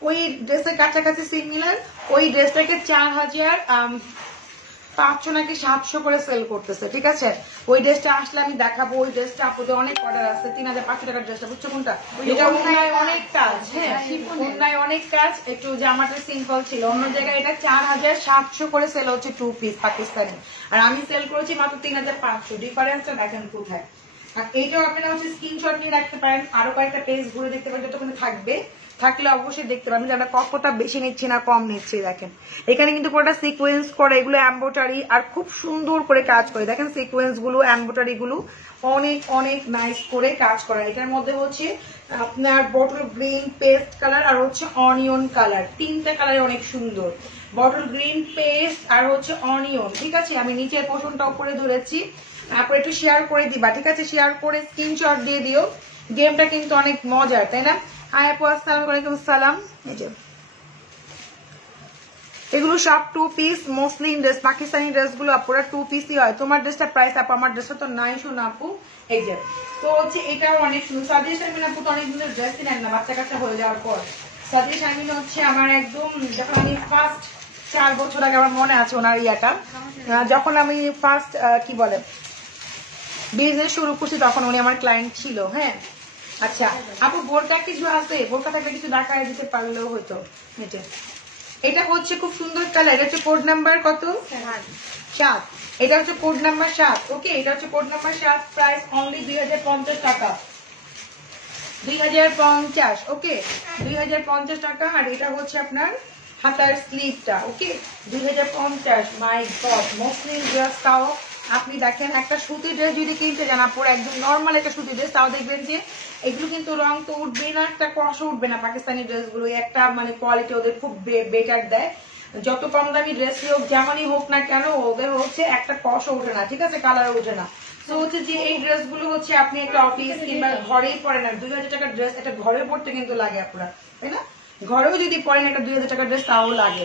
ওই ড্রেসের কাছাকাছি সিমিলার, ওই ড্রেসটাকে 4500 নাকি 700 করে সেল করতেছে, ঠিক আছে? ওই ড্রেসটা আসলে আমি দেখাবো। ওই ড্রেসটা আপনাদের অনেক অর্ডার আছে, 3500 টাকার ড্রেসটা, বুঝছো কোনটা? এটা অনেক কাজ, হ্যাঁ অন্যায় অনেক কাজ, একটু জামাটা সিম্পল ছিল। অন্য জায়গায় এটা 4700 করে সেল হচ্ছে 2 পিস পাকিস্তানি, আর আমি সেল করেছি মাত্র 3500। ডিফারেন্সটা দেখেন কোথায়। আর এইটাও আপনারা হচ্ছে স্ক্রিনশট নিয়ে রাখতে পারেন, আরো কয়েকটা পেজ ঘুরে দেখতে পারেন, যতক্ষণ থাকলে অবশ্যই দেখতে পাবেন যে আমরা কতটা বেশি নিচ্ছি না কম নিচ্ছি। দেখেন এখানে কিন্তু পুরোটা সিকোয়েন্স করে, এগুলো এমব্রয়ডারি আর খুব সুন্দর করে কাজ করে। দেখেন সিকোয়েন্স গুলো, এমব্রয়ডারি গুলো অনেক অনেক নাইস করে কাজ করা। এটার মধ্যে হচ্ছে আপনার বটল গ্রিন, পেস্ট কালার আর হচ্ছে অনিয়ন কালার, তিনটা কালার অনেক সুন্দর। বটল গ্রিন, পেস্ট আর হচ্ছে অনিয়ন, ঠিক আছে? আমি নিচের পোর্শনটা উপরে ধরেছি, তারপর একটু শেয়ার করে দিবা, ঠিক আছে? শেয়ার করে স্ক্রিনশট দিয়ে দিও। গেমটা কিন্তু অনেক মজার, তাই না? হাই আপু, আসসালামু আলাইকুম। সালাম। এই যে এগুলো সব 2 piece muslin dress, Pakistani dress গুলো আপুরা 2 পিসই হয়। তোমার ড্রেসটা প্রাইস আপু, আমার ড্রেসটা তো নাই শোনা আপু। এই যে তো হচ্ছে এটাও অনেক সুন্দর। সাদিয়া শারমিন আপু তো অনেক সুন্দর ড্রেস কিনেন না বাচ্চা কাচ্চা হয়ে যাওয়ার পর। সাদিয়া শারমিন হচ্ছে আমার একদম, যখন আমি ফার্স্ট 4 বছর আগে, আমার মনে আছে ওনার ইয়াটা, যখন আমি ফার্স্ট কি বলে বিজনেস শুরু করছি, তখন উনি আমার ক্লায়েন্ট ছিল। হ্যাঁ আচ্ছা আপু, বোরকা কিছু আছে? বোরকা থাকলে কিছু দেখায় দিতে পারলেও হতো। এটা হচ্ছে খুব সুন্দর কালার, এটা হচ্ছে কোড নাম্বার কত? 7। এটা হচ্ছে কোড নাম্বার 7। ওকে, এটা হচ্ছে কোড নাম্বার 7। প্রাইস অনলি 2050 টাকা, 2050। ওকে, 2050 টাকা। আর এটা হচ্ছে আপনার হাতার স্লিভটা। ওকে, 2050। মাই গড, মসলিন ড্রেস, তাও আপনি দেখেন একটা সুতি ড্রেস যদি কিনতে যান আপনার একদম নর্মাল একটা সুতি ড্রেস, তাও দেখবেন যে এগুলো কিন্তু রং তো উঠবে না, একটা কষ উঠবে না। পাকিস্তানি ড্রেসগুলো একটা মানে কোয়ালিটি ওদের খুব বেটার দেয়। যত কম দামি ড্রেস হোক, যেমনই হোক না কেন, ওদের হচ্ছে একটা কষও ওঠে না, ঠিক আছে? কালার ওঠে না। তো হচ্ছে যে এই ড্রেসগুলো হচ্ছে আপনি একটা অফিস কিংবা ঘরেই পরেন, না 2000 টাকার ড্রেস একটা ঘরে পড়তে কিন্তু লাগে আপনারা, তাই না? ঘরেও যদি পরেন একটা 2000 টাকার ড্রেস, তাও লাগে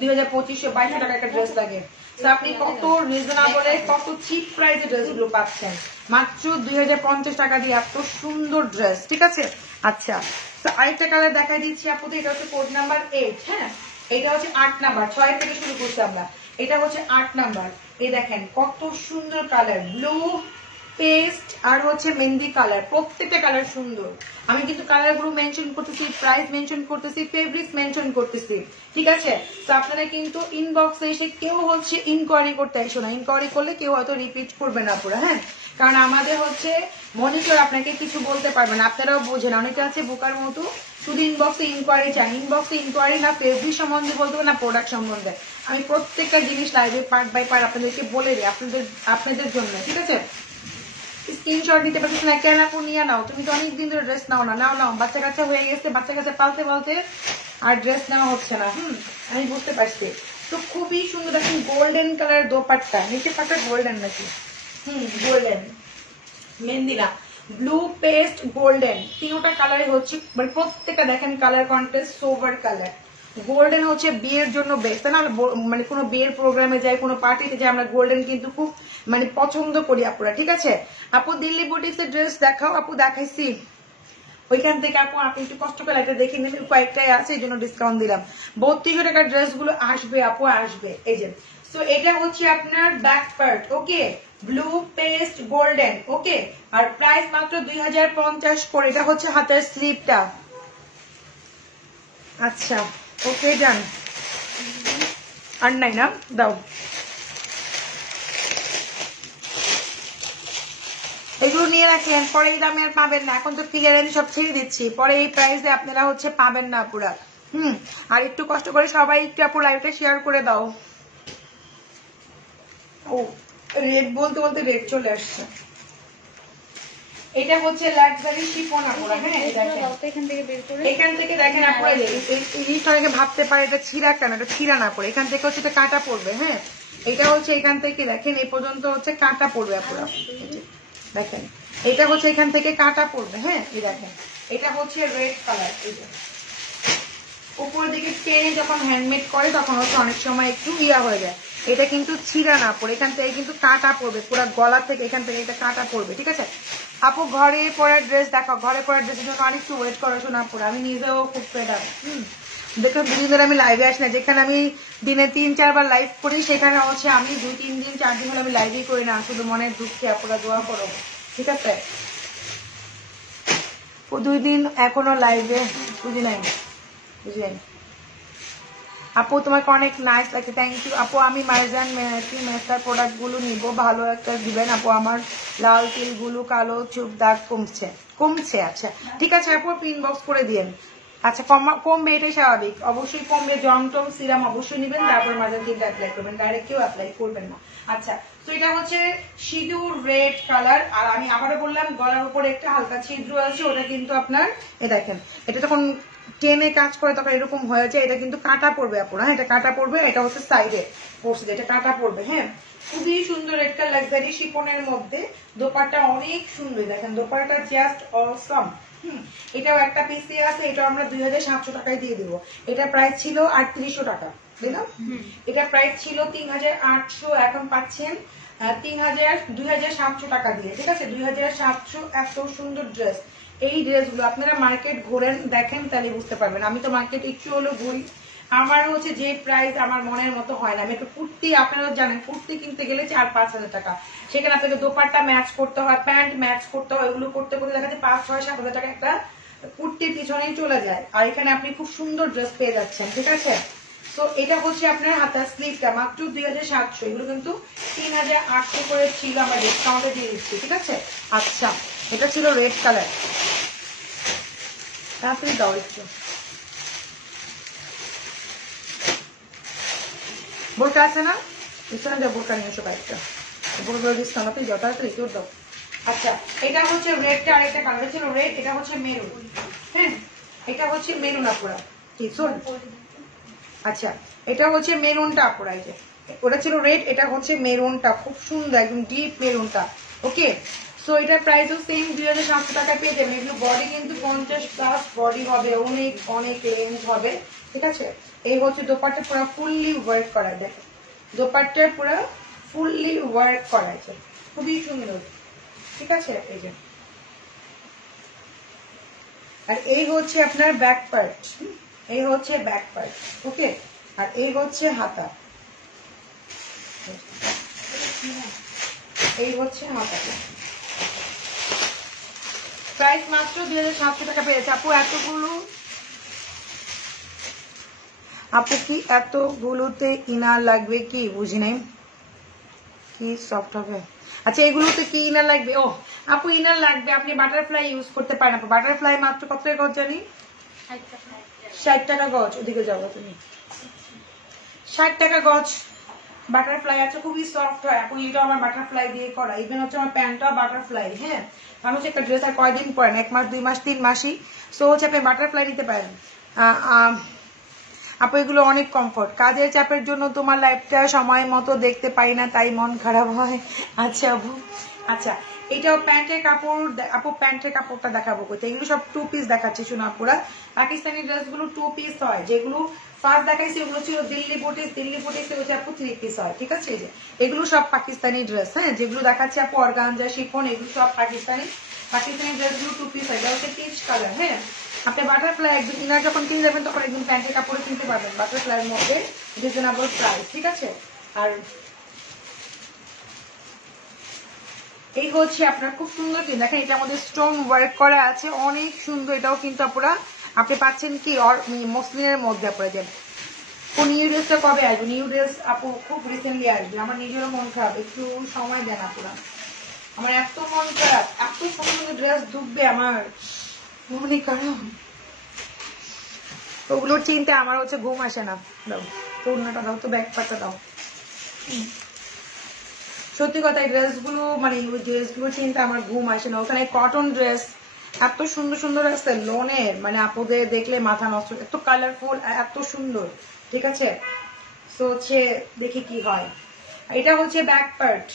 2200 টাকা একটা ড্রেস লাগে। তো আপনি কত রিজনেবলে, কত চিপ প্রাইসে ড্রেসগুলো পাচ্ছেন, মাত্র 2050 টাকা দিয়ে এত সুন্দর ড্রেস, ঠিক আছে? আচ্ছা, তো আরেকটা কালার দেখাই দিচ্ছি আপু। এটা হচ্ছে কোড নাম্বার 8। হ্যাঁ, এটা হচ্ছে 8 নাম্বার, 6 থেকে শুরু করছি আমরা। এটা হচ্ছে 8 নাম্বার। এই দেখেন কত সুন্দর কালার, ব্লু, পেস্ট আর হচ্ছে মেহেন্দি কালার, প্রত্যেকটা কালার সুন্দর। আমি কিন্তু কালার গুলো মেনশন করতেছি, প্রাইস মেনশন করতেছি, ফেব্রিক্স মেনশন করতেছি, ঠিক আছে? তো আপনারা কিন্তু ইনবক্সে এসে কেউ হচ্ছে ইনকোয়ারি করতে আসো না। ইনকোয়ারি করলে কেউ হয়তো রিপিট করবে না পুরো, হ্যাঁ? কারণ আমাদের হচ্ছে মনিটর আপনাকে কিছু বলতে পারবে না, আপনারাও বোঝেন। অনেকে আছে বোকার মতো শুধু ইনবক্সে ইনকোয়ারি চান। ইনবক্সে ইনকোয়ারি না ফেব্রিক সম্বন্ধে বলতে হবে, না প্রোডাক্ট সম্বন্ধে। আমি প্রত্যেকটা জিনিস লাইভে পার্ট বাই পার্ট আপনাদেরকে বলে দিই, আপনাদের জন্য, ঠিক আছে? স্ক্রিনশট নিতে পারছিস না কেন আপু? নিয়ে নাও, তুমি তো অনেকদিন ধরে ড্রেস নাও না। নাও, বাচ্চা কাচ্চা হয়ে গেছে, বাচ্চা কাচ্চা পালতে আর ড্রেস নেওয়া হচ্ছে না। আমি বুঝতে পারছি। তো খুবই সুন্দর দেখুন, গোল্ডেন কালার দোপাট্টা, নিচে পাটটা গোল্ডেন নাকি? গোল্ডেন, মেহেন্দি না, ব্লু, পেস্ট, গোল্ডেন, তিনটা কালারে হচ্ছে, মানে প্রত্যেকটা দেখেন colour contrast, sober colour. Golden হচ্ছে বিয়ের জন্য বেস্ট, তাই না? মানে কোনো বিয়ের প্রোগ্রামে যাই, কোনো পার্টিতে যাই, আমরা গোল্ডেন কিন্তু খুব মানে পছন্দ করি আপুরা, ঠিক আছে? আপু দিল্লি বুটিক্স এর ড্রেস দেখাও। আপু দেখাইছি ওইখান থেকে। আপু আপনি একটু কষ্ট করে একটা দেখে নেবেন, কয়েকটাই আছে, এই জন্য ডিসকাউন্ট দিলাম। 3200 টাকার ড্রেস গুলো আসবে আপু, আসবে। এই যে, তো এটা হচ্ছে আপনার ব্যাক পার্ট। ওকে, ব্লু, পেস্ট, গোল্ডেন। ওকে, আর প্রাইস মাত্র 2050 করে। এটা হচ্ছে হাতের স্লিভটা। আচ্ছা, ওকে, ডান। আর নাই না, দাও। এগুলো নিয়ে রাখেন, পরে এই দামে আর পাবেন না। এখন তো ক্লিয়ারেন্স সব ছেড়ে দিচ্ছি, পরে এই প্রাইসে আপনারা হচ্ছে পাবেন না পুরা। আর একটু কষ্ট করে সবাই একটু আপু লাইভটা শেয়ার করে দাও। ও রেড বলতে বলতে রেড চলে আসছে। এটা হচ্ছে লাক্সারি শিফন আপুরা। হ্যাঁ এখান থেকে দেখেন আপুরা, অনেকে ভাবতে পারে এটা ছিঁড়া কেন, এটা ছিঁড়া না পড়ে, এখান থেকে হচ্ছে এটা কাটা পড়বে। হ্যাঁ এটা হচ্ছে এখান থেকে দেখেন এই পর্যন্ত হচ্ছে কাটা পড়বে আপুরা, দেখেন এটা হচ্ছে এখান থেকে কাটা পড়বে। হ্যাঁ এই দেখেন এটা হচ্ছে রেড কালার। উপরের দিকে টেনে যখন হ্যান্ডমেড করে তখন হচ্ছে অনেক সময় একটু ইয়া হয়ে যায়। এটা কিন্তু ছিঁড়া না পড়ে, এখান থেকে কিন্তু কাটা পড়বে, পুরো গলা থেকে এখান থেকে এটা কাটা পড়বে। ঠিক আছে আপু ঘরে পরার ড্রেস দেখো, ঘরে পরার ড্রেসের জন্য অনেকটু ওয়েট করা শোনা পড়ে। আমি নিজেও খুব ফেড আপ। দেখুন দুদিন ধরে আমি লাইভে আসি না, যেখানে আমি দিনে 3-4 বার লাইভ করি সেখানে হচ্ছে আমি 2-3 দিন 4 দিন হলে আমি লাইভই করি না, শুধু মনের দুঃখে আপুরা দোয়া করো। ঠিক আছে 2 দিন এখনো লাইভে বুঝি নাই, বুঝলেন আপু তোমাকে অনেক নাইস লাগছে, থ্যাংক ইউ আপু। আমি মাইজান মেসার প্রোডাক্ট গুলো নিব, ভালো একটা দিবেন আপু। আমার লাল তিলগুলো কালো চুপ দাগ কমছে। আচ্ছা ঠিক আছে আপু পিন বক্স করে দিয়েন। আচ্ছা কমবে এটাই স্বাভাবিক, অবশ্যই কমবে। জমটম সিরাম অবশ্যই নেবেন, তারপর মাঝে তিনটা অ্যাপ্লাই করবেন, ডাইরেক্ট কেউ অ্যাপ্লাই করবেন না। আচ্ছা তো এটা হচ্ছে সিঁদুর রেড কালার। আর আমি আবারও বললাম গলার উপরে একটা হালকা ছিদ্র আছে, ওটা কিন্তু আপনার এ দেখেন এটা যখন টেনে কাজ করে তখন এরকম হয়ে যায়, এটা কিন্তু কাটা পড়বে আপনার। হ্যাঁ এটা কাটা পড়বে, এটা হচ্ছে সাইডে পড়ছে, এটা কাটা পড়বে। হ্যাঁ খুবই সুন্দর একটা লাক্সারি শিফনের মধ্যে দোপাট্টা অনেক সুন্দর, দেখেন দোপাট্টা জাস্ট অসম। এটাও একটা পিসে আছে, এটাও আমরা 2700 টাকায় দিয়ে দেবো। এটা প্রাইস ছিল 3800 টাকা, দিলাম। এটা প্রাইস ছিল 3800, এখন পাচ্ছেন 2700 টাকা দিয়ে। ঠিক আছে 2700। এত সুন্দর ড্রেস, এই ড্রেসগুলো আপনারা মার্কেট ঘোরেন দেখেন তাহলে বুঝতে পারবেন। আমি তো মার্কেট একটু হলেও ঘুরি, আমার হচ্ছে যে প্রাইস আমার মনের মতো হয় না। আমি একটু কুর্তি, আপনারা জানেন কুর্তি কিনতে গেলে 4-5 হাজার টাকা, সেখানে আপনাকে দোপাট্টা ম্যাচ করতে হয়, প্যান্ট ম্যাচ করতে হয়, এগুলো করতে করতে দেখা যায় 5-6-7 হাজার টাকা একটা কুর্তির পিছনেই চলে যায়। আর এখানে আপনি খুব সুন্দর ড্রেস পেয়ে যাচ্ছেন। ঠিক আছে তো এটা হচ্ছে আপনার হাতার স্লিভটা মাত্র 2700, এগুলো কিন্তু 3800 করে ছিল, আমরা ডিসকাউন্টে দিয়ে দিচ্ছি। ঠিক আছে আচ্ছা এটা ছিল রেড কালার, তাড়াতাড়ি দাও একটু। বোরকা আছে না, পিছনে যা বোরকা নিয়ে এসো কয়েকটা, বোরকা ডিসকাউন্ট আপনি যাও তাড়াতাড়ি তোর দাও। আচ্ছা এটা হচ্ছে রেডটা, আরেকটা কালার ছিল রেড, এটা হচ্ছে মেরুন। হ্যাঁ এটা হচ্ছে মেরুন আপুরা, ঠিক শোন। আচ্ছা এটা হচ্ছে মেরুনটা আপুরা, এই যে ওটা ছিল রেড, এটা হচ্ছে মেরুনটা, খুব সুন্দর একদম ডিপ মেরুনটা। ওকে সো এটার প্রাইসও সেম 2700 টাকা পেয়ে যাবেন। এগুলো বডি কিন্তু 50+ বডি হবে, অনেক অনেক রেঞ্জ হবে। ঠিক আছে এই হচ্ছে দোপাট্টা পুরো ফুললি ওয়ার্ক করা, দেখেন দোপাট্টা পুরো ফুললি ওয়ার্ক করা আছে, খুবই সুন্দর। ঠিক আছে এই যে, আর এই হচ্ছে আপনার ব্যাক পার্ট, এই হচ্ছে ব্যাক পার্ট। ওকে আর এই হচ্ছে হাতা, এই হচ্ছে হাতাটা। প্রাইস মাত্র 2700 টাকা পেয়েছে আপু। এতগুলো আপু কি এতগুলোতে ইনার লাগবে কি, বুঝি নাই কি সফট হবে। আচ্ছা এগুলোতে কি ইনার লাগবে, ও আপু ইনার লাগবে, আপনি বাটারফ্লাই ইউজ করতে পারেন আপু। বাটারফ্লাই মাত্র কত টাকা গজ জানি, 60 টাকা গজ। ওদিকে যাবো তুমি, 60 টাকা গজ বাটারফ্লাই আছে, খুবই সফট হয় আপু। এটা আমার বাটারফ্লাই দিয়ে করা, ইভেন হচ্ছে আমার প্যান্টটা বাটারফ্লাই। হ্যাঁ মানুষ একটা ড্রেস আর কয়দিন পরেন, 1 মাস 2 মাস 3 মাসই, সো হচ্ছে আপনি বাটারফ্লাই নিতে পারেন আপু। এগুলো অনেক কমফোর্ট, কাজের চাপের জন্য তোমার লাইফটা সময় মতো দেখতে পাই না, তাই মন খারাপ হয়। আচ্ছা আপু আচ্ছা এটাও প্যান্টের কাপড় আপু, প্যান্টের কাপড়টা দেখাবো কোথায়, এগুলো সব 2 পিস দেখাচ্ছি শোনো আপুরা। পাকিস্তানি ড্রেসগুলো 2 পিস হয়, যেগুলো ফার্স্ট দেখাইছি ওগুলো ছিল দিল্লি বুটিস, দিল্লি বুটিস হচ্ছে আপু 3 পিস হয়। ঠিক আছে এই যে এগুলো সব পাকিস্তানি ড্রেস। হ্যাঁ যেগুলো দেখাচ্ছি আপু অর্গানজা শিফন, এগুলো সব পাকিস্তানি ড্রেসগুলো 2 পিস হয়। এটা হচ্ছে পিচ কালার। হ্যাঁ আপনি বাটারফ্লাই একদম ইনার যখন কিনে যাবেন তখন একদম প্যান্টের কাপড়ে কিনতে পারবেন, বাটারফ্লাইয়ের মধ্যে রিজনেবল প্রাইস। ঠিক আছে আর এই হচ্ছে আপনার খুব সুন্দর, দেখেন এটার মধ্যে স্টোন ওয়ার্ক করা আছে, অনেক সুন্দর। এটাও কিন্তু আপনারা আপনি পাচ্ছেন কি মসলিনের মধ্যে। আপনারা যে নিউ ড্রেসটা কবে আসবে, নিউ ড্রেস আপু খুব রিসেন্টলি আসবে, আমার নিজেরও মন খারাপ, একটু সময় দেন আপনারা। আমার এত মন খারাপ, এত সুন্দর ড্রেস ডুববে আমার মনে খারাপ, ওগুলো চিন্তা আমার হচ্ছে ঘুম আসে না। দাও তো অন্যটা দাও তো, ব্যাক পার্টটা দাও। সত্যি কথা এই ড্রেসগুলো মানে ওই ড্রেসগুলো চিন্তা আমার ঘুম আসে না। ওখানে কটন ড্রেস এত সুন্দর সুন্দর আছে লোনের, মানে আপুদের দেখলে মাথা নষ্ট, এত কালারফুল, এত সুন্দর। ঠিক আছে, তো হচ্ছে দেখি কি হয়। এটা হচ্ছে ব্যাক পার্ট,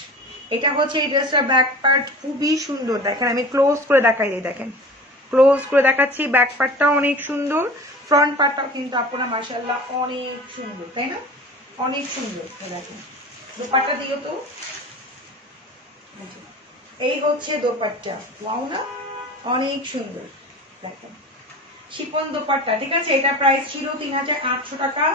এটা হচ্ছে এই ড্রেসটার ব্যাক পার্ট, খুবই সুন্দর। দেখেন আমি ক্লোজ করে দেখাই, দেখেন ক্লোজ করে দেখাচ্ছি। ব্যাক পার্টটাও অনেক সুন্দর, ফ্রন্ট পার্টটাও কিন্তু আপনারা মাশাআল্লাহ অনেক সুন্দর, তাই না? অনেক সুন্দর। দেখেন দোপাট্টা দিও তো, এই হচ্ছে দোপাট্টা, ওয়াও না, অনেক সুন্দর। দেখেন শিপন দোপাট্টা, ঠিক আছে। এটা প্রাইস ছিল 3800 টাকা,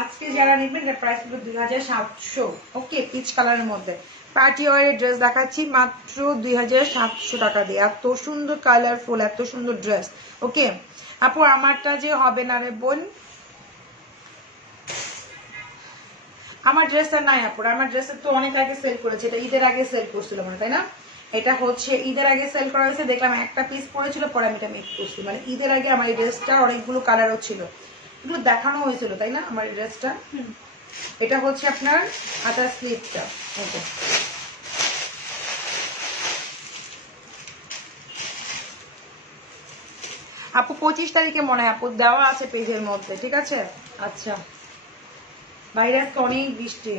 আজকে যারা নেবেন এটা প্রাইস ছিল 2700। ওকে, পিচ কালারের মধ্যে পার্টি ওয়ারের ড্রেস দেখাচ্ছি মাত্র 2700 টাকা দিয়ে। এত সুন্দর কালারফুল, এত সুন্দর ড্রেস। ওকে আপু, আমারটা যে হবে না রে বোন, আমার ড্রেসটা নাই আপুর, আমার ড্রেসের তো অনেক আগে সেল করেছে, এটা ঈদের আগে সেল করছিল মানে, তাই না? এটা হচ্ছে ঈদের আগে সেল করা হয়েছে, দেখলাম একটা পিস পড়েছিল, পরে আমি এটা মেক করছি। মানে ঈদের আগে আমার এই ড্রেসটা অনেকগুলো কালারও ছিল, এগুলো দেখানো হয়েছিল, তাই না? আমার এই ড্রেসটা, এটা হচ্ছে আপনার আটা স্লিপটা। ওকে, আপু 25 তারিখে মনে হয় আপু দেওয়া আছে পেজের মধ্যে, ঠিক আছে। আচ্ছা, বাইরে আজকে অনেক বৃষ্টি।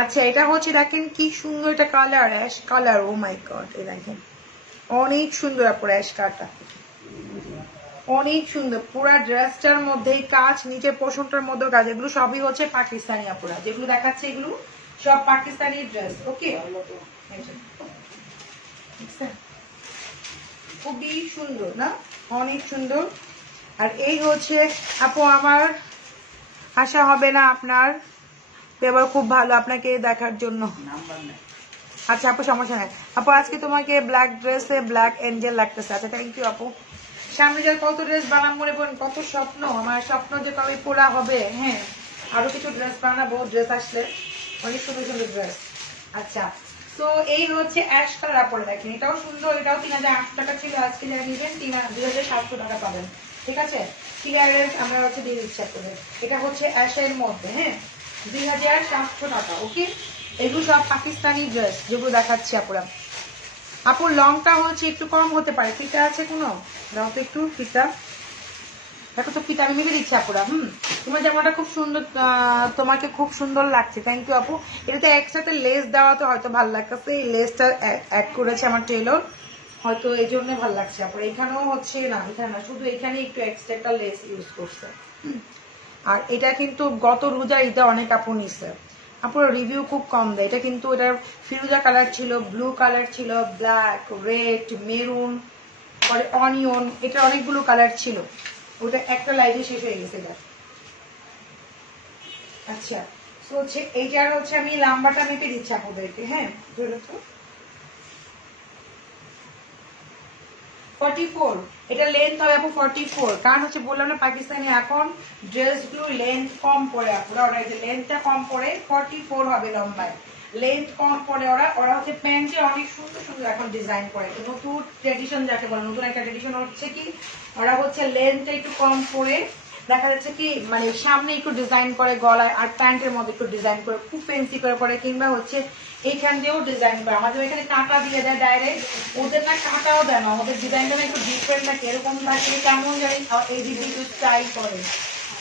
আচ্ছা, এটা হচ্ছে দেখেন কি সুন্দর, এটা কালার অ্যাশ কালার, ও মাই গড, এই দেখেন অনেক সুন্দর আপু অ্যাশ কালারটা, অনেক সুন্দর। পুরা ড্রেসটার মধ্যে কাজ, নিচের পোর্শনটার মধ্যে কাজ, এগুলো সবই হচ্ছে পাকিস্তানি আপুরা, যেগুলো দেখাচ্ছে এগুলো সব পাকিস্তানি ড্রেস। ওকে, খুবই সুন্দর না, অনেক সুন্দর। আর এই হচ্ছে আপু, আমার আশা হবে না আপনার ব্যবহার খুব ভালো আপনাকে দেখার জন্য। আচ্ছা আপু, সমস্যা নাই আপু, আজকে তোমাকে ব্ল্যাক ড্রেসে ব্ল্যাক এঞ্জেল লাগতেছে। আচ্ছা থ্যাংক ইউ আপু। সামনে যার কত ড্রেস বানাম মনে বোন, কত স্বপ্ন আমার, স্বপ্ন যে কবে পোড়া হবে। হ্যাঁ, আরো কিছু ড্রেস বানাবো, ড্রেস আসলে অনেক সুন্দর সুন্দর ড্রেস। আচ্ছা, তো এই হচ্ছে অ্যাশ কালার পরে দেখেন, এটাও সুন্দর, এটাও 3800 টাকা ছিল, আজকে যারা নিবেন 2700 টাকা পাবেন। ঠিক আছে, ক্লিয়ারেন্স আমরা হচ্ছে দিয়ে দিচ্ছি আপনাদের। এটা হচ্ছে অ্যাশের মধ্যে, হ্যাঁ 2700 টাকা। ওকে, এগুলো সব পাকিস্তানি ড্রেস যেগুলো দেখাচ্ছি আপুরা। আপুর লংটা হচ্ছে একটু কম হতে পারে, ফিতা আছে কোনো, দাও তো একটু ফিতা, দেখো তো ফিতা আমি মেপে দিচ্ছি আপুরা। তোমার জামাটা খুব সুন্দর, তোমাকে খুব সুন্দর লাগছে, থ্যাংক ইউ আপু। এটাতে একসাথে লেস দেওয়া তো হয়তো ভালো লাগতেছে, এই লেসটা অ্যাড করেছে আমার টেলর, হয়তো এই জন্য ভালো লাগছে আপুরা। এখানেও হচ্ছে না, এখানে না, শুধু এখানে একটু এক্সট্রা একটা লেস ইউজ করছে। আর এটা কিন্তু গত রোজার ঈদে অনেক আপু নিচ্ছে, আপুর রিভিউ খুব কম দেয়। এটা কিন্তু এটার ফিরোজা কালার ছিল, ব্লু কালার ছিল, ব্ল্যাক, রেড, মেরুন, পরে অনিয়ন, এটা অনেকগুলো কালার ছিল, ওটা একটা লাইটে শেষ হয়ে গেছে এটা। আচ্ছা, তো হচ্ছে এইটার হচ্ছে আমি লাম্বাটা মেপে দিচ্ছি আপনাদেরকে। হ্যাঁ, ধরে তো 44, এটা লেন্থ হবে আপু 44, কারণ হচ্ছে বললাম না পাকিস্তানি এখন ড্রেসগুলো লেন্থ কম পড়ে আপুরা, ওরা লেন্থটা কম পড়ে, 44 হবে লম্বায়, লেন্থ কম পড়ে। ওরা হচ্ছে প্যান্টে অনেক সুন্দর সুন্দর এখন ডিজাইন করে, নতুন ট্রেডিশন যাকে বলে, নতুন একটা ট্রেডিশন হচ্ছে কি ওরা হচ্ছে লেন্থটা একটু কম পড়ে, দেখা যাচ্ছে কি মানে সামনে একটু ডিজাইন করে গলায়, আর প্যান্টের মধ্যে একটু ডিজাইন করে, খুব ফেন্সি করে করে, কিংবা হচ্ছে এইখান দিয়েও ডিজাইন করে। আমাদের এখানে কাঁটা দিয়ে দেয় ডাইরেক্ট, ওদের না কাঁটাও দেয় না, ওদের ডিজাইনটা না একটু ডিফারেন্ট থাকে, এরকম থাকে কেমন জানি, এই দিক দিয়ে একটু স্টাইল করে,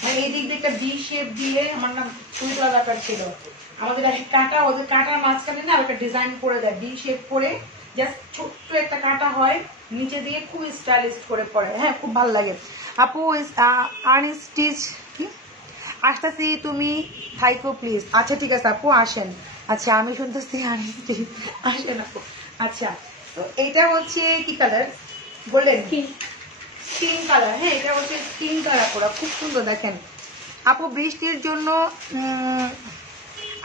মানে এই দিক দিয়ে একটা ডি শেপ দিয়ে, আমার নাম সুইটলা ব্যাপার ছিল, আমাদের কাঁটা, ওদের কাঁটার মাঝখানে না একটা ডিজাইন করে দেয় ডি শেপ করে, জাস্ট ছোট্ট একটা কাঁটা হয় নিচে দিয়ে, খুব স্টাইলিশ করে পরে। হ্যাঁ, খুব ভালো লাগে আপু। আনস্টিচ আসতেছি, তুমি থাইকো প্লিজ। আচ্ছা ঠিক আছে আপু, আসেন। আচ্ছা, আমি শুনতেছি আনস্টিচ, আসেন আপু। আচ্ছা, তো এইটা হচ্ছে কি কালার বললেন? Skin colour. হ্যাঁ, এটা হচ্ছে স্কিন কালার করা, খুব সুন্দর। দেখেন আপু, বৃষ্টির জন্য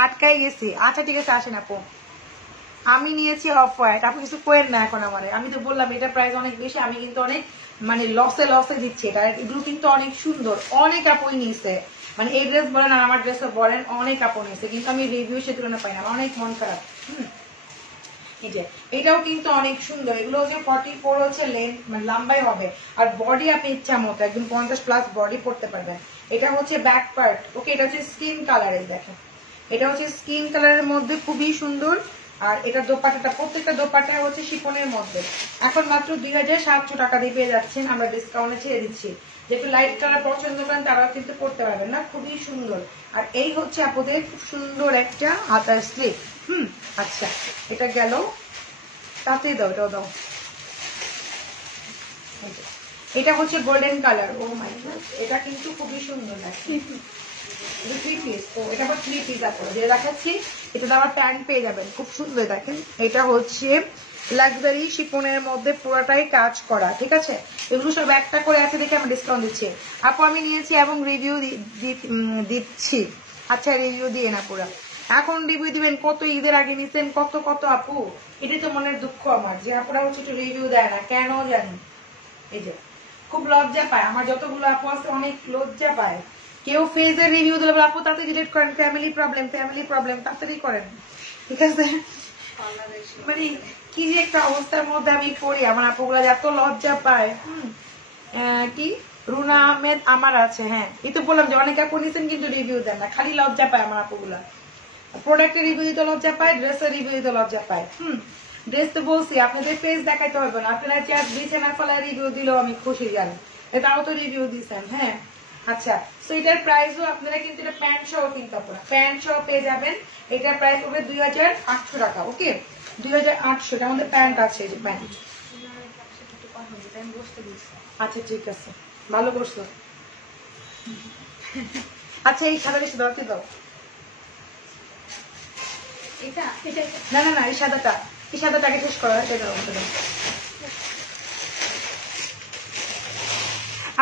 আটকাই গেছি। আচ্ছা ঠিক আছে, আসেন আপু। আমি নিয়েছি অফ হোয়াইট, আপু কিছু কোয়েন না এখন আমার, আমি তো বললাম এটা প্রাইস অনেক বেশি, আমি কিন্তু অনেক মানে লসে দিচ্ছি এটা, এগুলো কিন্তু অনেক সুন্দর, অনেক আপুই নিয়েছে। মানে এই ড্রেস বলেন আর আমার ড্রেসও বলেন অনেক কাপড় নিয়েছে, কিন্তু আমি রিভিউ সে তুলনা পাই না, আমার অনেক মন খারাপ। এই যে এটাও কিন্তু অনেক সুন্দর, এগুলো হচ্ছে 44 হচ্ছে লেন্থ, মানে লম্বাই হবে, আর বডি আপনি ইচ্ছা মতো একদম 50+ বডি পড়তে পারবেন। এটা হচ্ছে ব্যাক পার্ট, ওকে, এটা হচ্ছে স্কিন কালারের, দেখেন এটা হচ্ছে স্কিন কালারের মধ্যে খুবই সুন্দর। আর এটা দোপাট্টাটা, প্রত্যেকটা দোপাট্টা হচ্ছে শিফনের মধ্যে। এখন মাত্র 2700 টাকা দিয়ে পেয়ে যাচ্ছেন, আমরা ডিসকাউন্টে ছেড়ে দিচ্ছি। যেহেতু লাইট কালার পছন্দ করেন তারাও কিন্তু করতে পারবেন না, খুবই সুন্দর। আর এই হচ্ছে আপনাদের খুব সুন্দর একটা হাতার স্লিপ। আচ্ছা, এটা গেল, তাতেই দাও, এটাও দাও। এটা হচ্ছে গোল্ডেন কালার, ও মাই গড, এটা কিন্তু খুবই সুন্দর লাগছে। থ্রি পিস, ও এটা আবার 3 পিস আছে যে দেখাচ্ছি, এটা আবার প্যান্ট পেয়ে যাবেন, খুব সুন্দর। দেখেন এটা হচ্ছে লাক্সারি শিফনের মধ্যে পুরোটাই কাজ করা, ঠিক আছে। এগুলো সব একটা করে আছে দেখে আমি ডিসকাউন্ট দিচ্ছি। আপু আমি নিয়েছি এবং রিভিউ দিচ্ছি। আচ্ছা, রিভিউ দিয়ে না পুরো, এখন রিভিউ দিবেন? কত ঈদের আগে নিচ্ছেন, কত কত আপু, এটাই তো মনের দুঃখ আমার, যে আপুরা হচ্ছে একটু রিভিউ দেয় না, কেন জানি। এই যে খুব লজ্জা পায়, আমার যতগুলো আপু আছে অনেক লজ্জা পায়। কেউ ফেজের রিভিউ দিলে আপু তাতে ডিলিট করেন, ফ্যামিলি প্রবলেম, ফ্যামিলি প্রবলেম, তাড়াতাড়ি করেন, ঠিক আছে। মানে কি যে একটা অবস্থার মধ্যে আমি পড়ি, আমার আপুগুলা এত লজ্জা পায়। কি রুনা আহমেদ আমার আছে, হ্যাঁ এই তো বললাম যে অনেক আপু নিচ্ছেন কিন্তু রিভিউ দেন না, খালি লজ্জা পায় আমার আপুগুলা। প্রোডাক্টের রিভিউ দিতে লজ্জা পায়, ড্রেসের রিভিউ দিতে লজ্জা পায়। ড্রেস তো বলছি আপনাদের পেজ দেখাইতে হবে না, আপনারা চ্যাট দিচ্ছেন না, ফলে রিভিউ দিলেও আমি খুশি জানি, এটাও তো রিভিউ দিচ্ছেন। হ্যাঁ আচ্ছা, তো এটার প্রাইসও আপনারা কিন্তু এটা প্যান্ট সহ কিনতে পারেন, প্যান্ট সহ পেয়ে যাবেন। এটার প্রাইস হবে 2800 টাকা, ওকে 2800, এটার মধ্যে প্যান্ট আছে, এই যে প্যান্ট। আচ্ছা ঠিক আছে, ভালো করছো। আচ্ছা এই সাদা বেশি দরকার দাও, না না না, এই সাদাটা, এই সাদাটাকে শেষ করা হয়,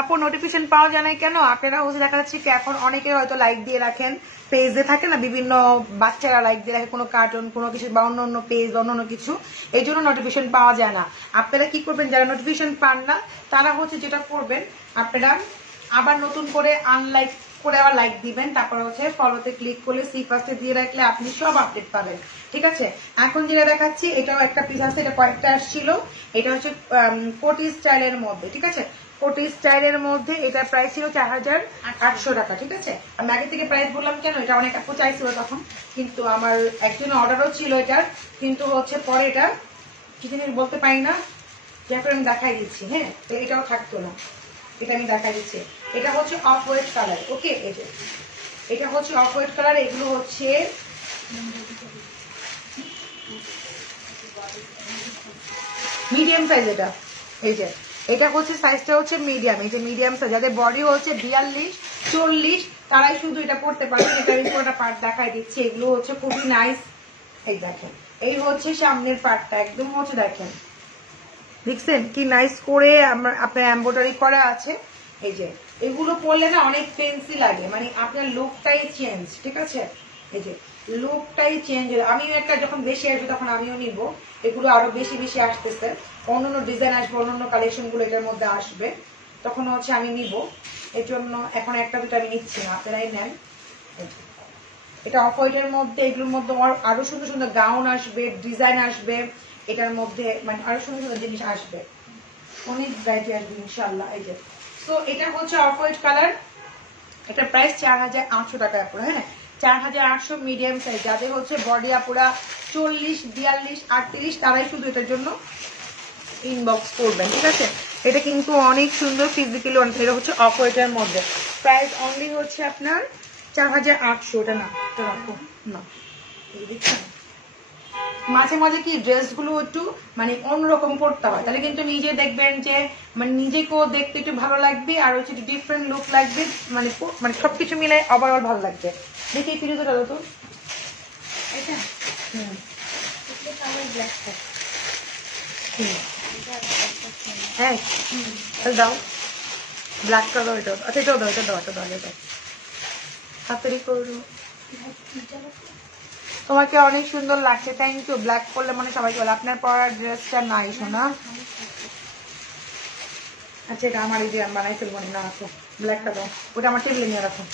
আপু নোটিফিকেশন পাওয়া যায় না কেন? আপনারা হচ্ছে দেখা যাচ্ছে কি এখন অনেকে হয়তো লাইক দিয়ে রাখেন, পেজে থাকে না বিভিন্ন বাচ্চারা লাইক দিয়ে রাখে কোনো কার্টুন কোনো কিছু বা অন্য পেজ অন্য কিছু, এই জন্য নোটিফিকেশন পাওয়া যায় না। আপনারা কি করবেন, যারা নোটিফিকেশন পান না তারা হচ্ছে যেটা করবেন, আপনারা আবার নতুন করে আনলাইক করে আবার লাইক দিবেন, তারপর হচ্ছে ফলোতে ক্লিক করলে সি ফার্স্টে দিয়ে রাখলে আপনি সব আপডেট পাবেন, ঠিক আছে। এখন যেটা দেখাচ্ছি এটাও একটা পিস আছে, এটা কয়েকটা আসছিল, এটা হচ্ছে কোটি স্টাইলের মধ্যে, ঠিক আছে। কোটি স্টাইলের মধ্যে এটার প্রাইস ছিল 4800 টাকা, ঠিক আছে। আমি আগে থেকে প্রাইস বললাম কেন, এটা অনেক আপু চাইছিল তখন, কিন্তু আমার একজন অর্ডারও ছিল এটার, কিন্তু হচ্ছে পরে এটা কি জিনিস বলতে পারি না, যারপরে আমি দেখাই দিচ্ছি। হ্যাঁ, তো এটাও থাকতো না, এটা আমি দেখাই দিচ্ছি। এটা হচ্ছে অফ হোয়াইট কালার, ওকে, এটা হচ্ছে অফ হোয়াইট কালার, এগুলো হচ্ছে মিডিয়াম সাইজ। এটা এই যে এটা হচ্ছে সাইজটা হচ্ছে মিডিয়াম, এই যে মিডিয়াম সাইজ, যাদের বডি হচ্ছে 42-40 তারাই শুধু এটা পড়তে পারবেন। এটা আমি পুরোটা পার্ট দেখাই দিচ্ছি, এগুলো হচ্ছে খুবই নাইস। এই দেখেন, এই হচ্ছে সামনের পার্টটা, একদম হচ্ছে দেখেন, দেখছেন কি নাইস করে আপনার এমব্রয়ডারি করা আছে। এই যে এগুলো পরলে না অনেক ফেন্সি লাগে, মানে আপনার লুকটাই চেঞ্জ, ঠিক আছে। এই যে লুকটাই চেঞ্জ, আমিও একটা যখন বেশি আসবে তখন আমিও নিব, এগুলো আরো বেশি বেশি আসতেছে, অন্যান্য ডিজাইন আসবে, অন্যান্য কালেকশন গুলো এটার মধ্যে আসবে, তখন হচ্ছে আমি নিব। এর জন্য এখন একটা দুটো আমি নিচ্ছি না, আপনারাই নেন। এটা অফ হোয়াইটের মধ্যে, এগুলোর মধ্যে আরো সুন্দর সুন্দর গাউন আসবে, ডিজাইন আসবে, এটার মধ্যে মানে আরো সুন্দর সুন্দর জিনিস আসবে, অনেক ভ্যারাইটি আসবে ইনশাল্লাহ। এই যে তো এটা হচ্ছে অফ হোয়াইট কালার, এটা প্রাইস 4800 টাকা পুরো, হ্যাঁ 4800 মিডিয়াম সাইজ। যাদের হচ্ছে বডি আপুরা 40, 42, 38 তারাই শুধু এটার জন্য ইনবক্স করবেন, ঠিক আছে। এটা কিন্তু অনেক সুন্দর ফিজিক্যালি, এটা হচ্ছে অফ হোয়াইটের মধ্যে, প্রাইস অনলি হচ্ছে আপনার 4800। এটা না, এটা রাখো না, দেখছেন মাঝে মাঝে কি ড্রেসগুলো একটু মানে অন্যরকম করতে হয়, তাহলে কিন্তু নিজে দেখবেন যে মানে নিজেকেও দেখতে একটু ভালো লাগবে, আর হচ্ছে একটু ডিফারেন্ট লুক লাগবে, মানে মানে সবকিছু মিলে ওভারঅল ভালো লাগবে। দেখি ফিরোজটা দাও তো, এটা হ্যাঁ দাও, ব্ল্যাক কালার, এটা আচ্ছা এটাও দাও, এটা দাও, এটা দাও, এটা তাড়াতাড়ি করো, তোমাকে অনেক সুন্দর লাগছে, থ্যাংক ইউ। ব্ল্যাক পরলে মানে সবাই বলে আপনার পরার ড্রেসটা নাই শোনা। আচ্ছা এটা আমার এই যে আমি বানাই ফেলবো না, রাখো ব্ল্যাকটা দাও, ওটা আমার টেবিলে নিয়ে রাখো।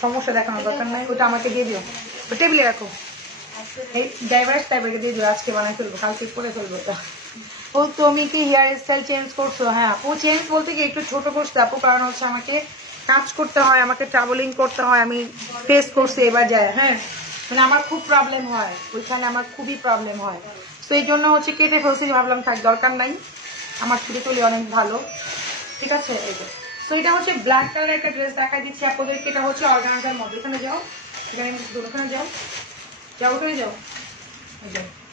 সমস্যা দেখানোর দরকার নাই, ওটা আমাকে দিয়ে দিও, টেবিলে রাখো। এই ডাইভার্স টাইপের দিয়ে দিও, আজকে বানাই ফেলবো, কালকে করে ফেলবো ওটা। ও তুমি কি হেয়ার স্টাইল চেঞ্জ করছো? হ্যাঁ ও চেঞ্জ বলতে কি একটু ছোট করছে আপু, কারণ হচ্ছে আমাকে কাজ করতে হয়, আমাকে ট্রাভেলিং করতে হয়, আমি ফেস করছি এবার যায়। হ্যাঁ মানে আমার খুব প্রবলেম হয় ওইখানে, আমার খুবই প্রবলেম হয়, তো এই জন্য হচ্ছে কেটে ফেলছি, ভাবলাম থাক দরকার নাই, আমার চুলে টুলি অনেক ভালো। ঠিক আছে এই যে, তো এটা হচ্ছে ব্ল্যাক কালারের একটা ড্রেস দেখাই দিচ্ছি আপনাদেরকে, এটা হচ্ছে অর্গানজার মধ্যে। এখানে যাও, এখানে ওখানে যাও, যাও ওখানে যাও,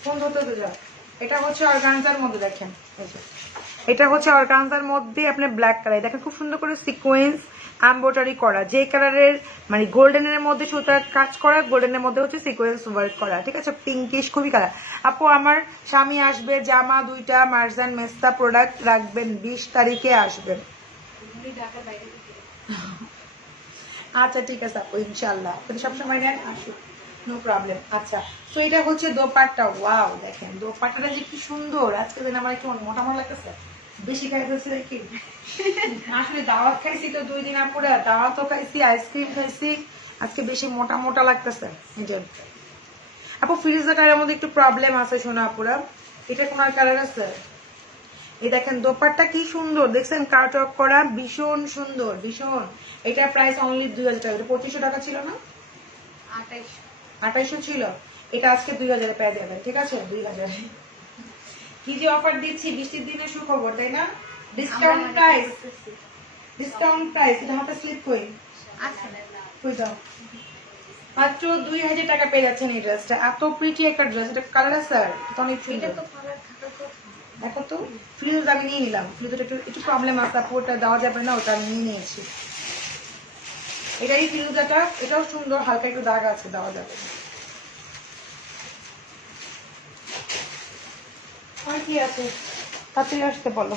ফোন ধরতে যাও। এটা হচ্ছে অর্গানজার মধ্যে, দেখেন এটা হচ্ছে অর্গানজার মধ্যে আপনার ব্ল্যাক কালার, দেখেন খুব সুন্দর করে সিকোয়েন্স এমব্রয়ডারি করা, যে কালারের মানে গোল্ডেনের মধ্যে সুতার কাজ করা, গোল্ডেনের মধ্যে হচ্ছে সিকোয়েন্স ওয়ার্ক করা। ঠিক আছে, পিঙ্কিশ খুবই কালার। আপু আমার স্বামী আসবে, জামা 2টা মার্জান মেস্তা প্রোডাক্ট রাখবেন, 20 তারিখে আসবেন। আচ্ছা ঠিক আছে আপু, ইনশাল্লাহ আপনি সবসময় নেন, আসুন, নো প্রবলেম। আচ্ছা তো এটা হচ্ছে দোপাট্টা, ওয়াও দেখেন দোপাট্টাটা যে কি সুন্দর, আজকে দিন আমার একটু মোটা মোটা লাগতেছে, বেশি খাই ফেলছে কি আসলে দাওয়াত খাইছি তো 2 দিন আপুরা, দাওয়াতও খাইছি, আইসক্রিম খাইছি, আজকে বেশি মোটা মোটা লাগতেছে। আপু ফিরোজা কালারের মধ্যে একটু প্রবলেম আছে শোনা আপুরা, এটা কোন কালার আছে? এই দেখেন দোপাট্টা কি সুন্দর, দেখছেন কাট অফ করা, ভীষণ সুন্দর ভীষণ। এটার প্রাইস অনলি 2000 টাকা, এটা 2500 টাকা ছিল না, 2800 ছিল, এটা আজকে 2000 পেয়ে যাবেন। ঠিক আছে 2000, কি যে অফার দিচ্ছি, বৃষ্টির দিনে সুখবর তাই না, ডিসকাউন্ট প্রাইস, ডিসকাউন্ট প্রাইস। এটা হাতে স্লিপ কই কই দাও, মাত্র 2000 টাকা পেয়ে যাচ্ছেন এই ড্রেসটা, এত প্রিটি একটা ড্রেস। এটা কালার স্যার এটা অনেক সুন্দর, দেখো তো ফ্রিজ আমি নিয়ে নিলাম, ফ্রিজটা একটু প্রবলেম আছে আপু, ওটা দেওয়া যাবে না, ওটা আমি নিয়ে নিয়েছি। এটাই ফিরোজাটা, এটাও সুন্দর, হালকা একটু দাগ আছে, দেওয়া যাবে। আর কি আছে তাড়াতাড়ি আসতে বলো।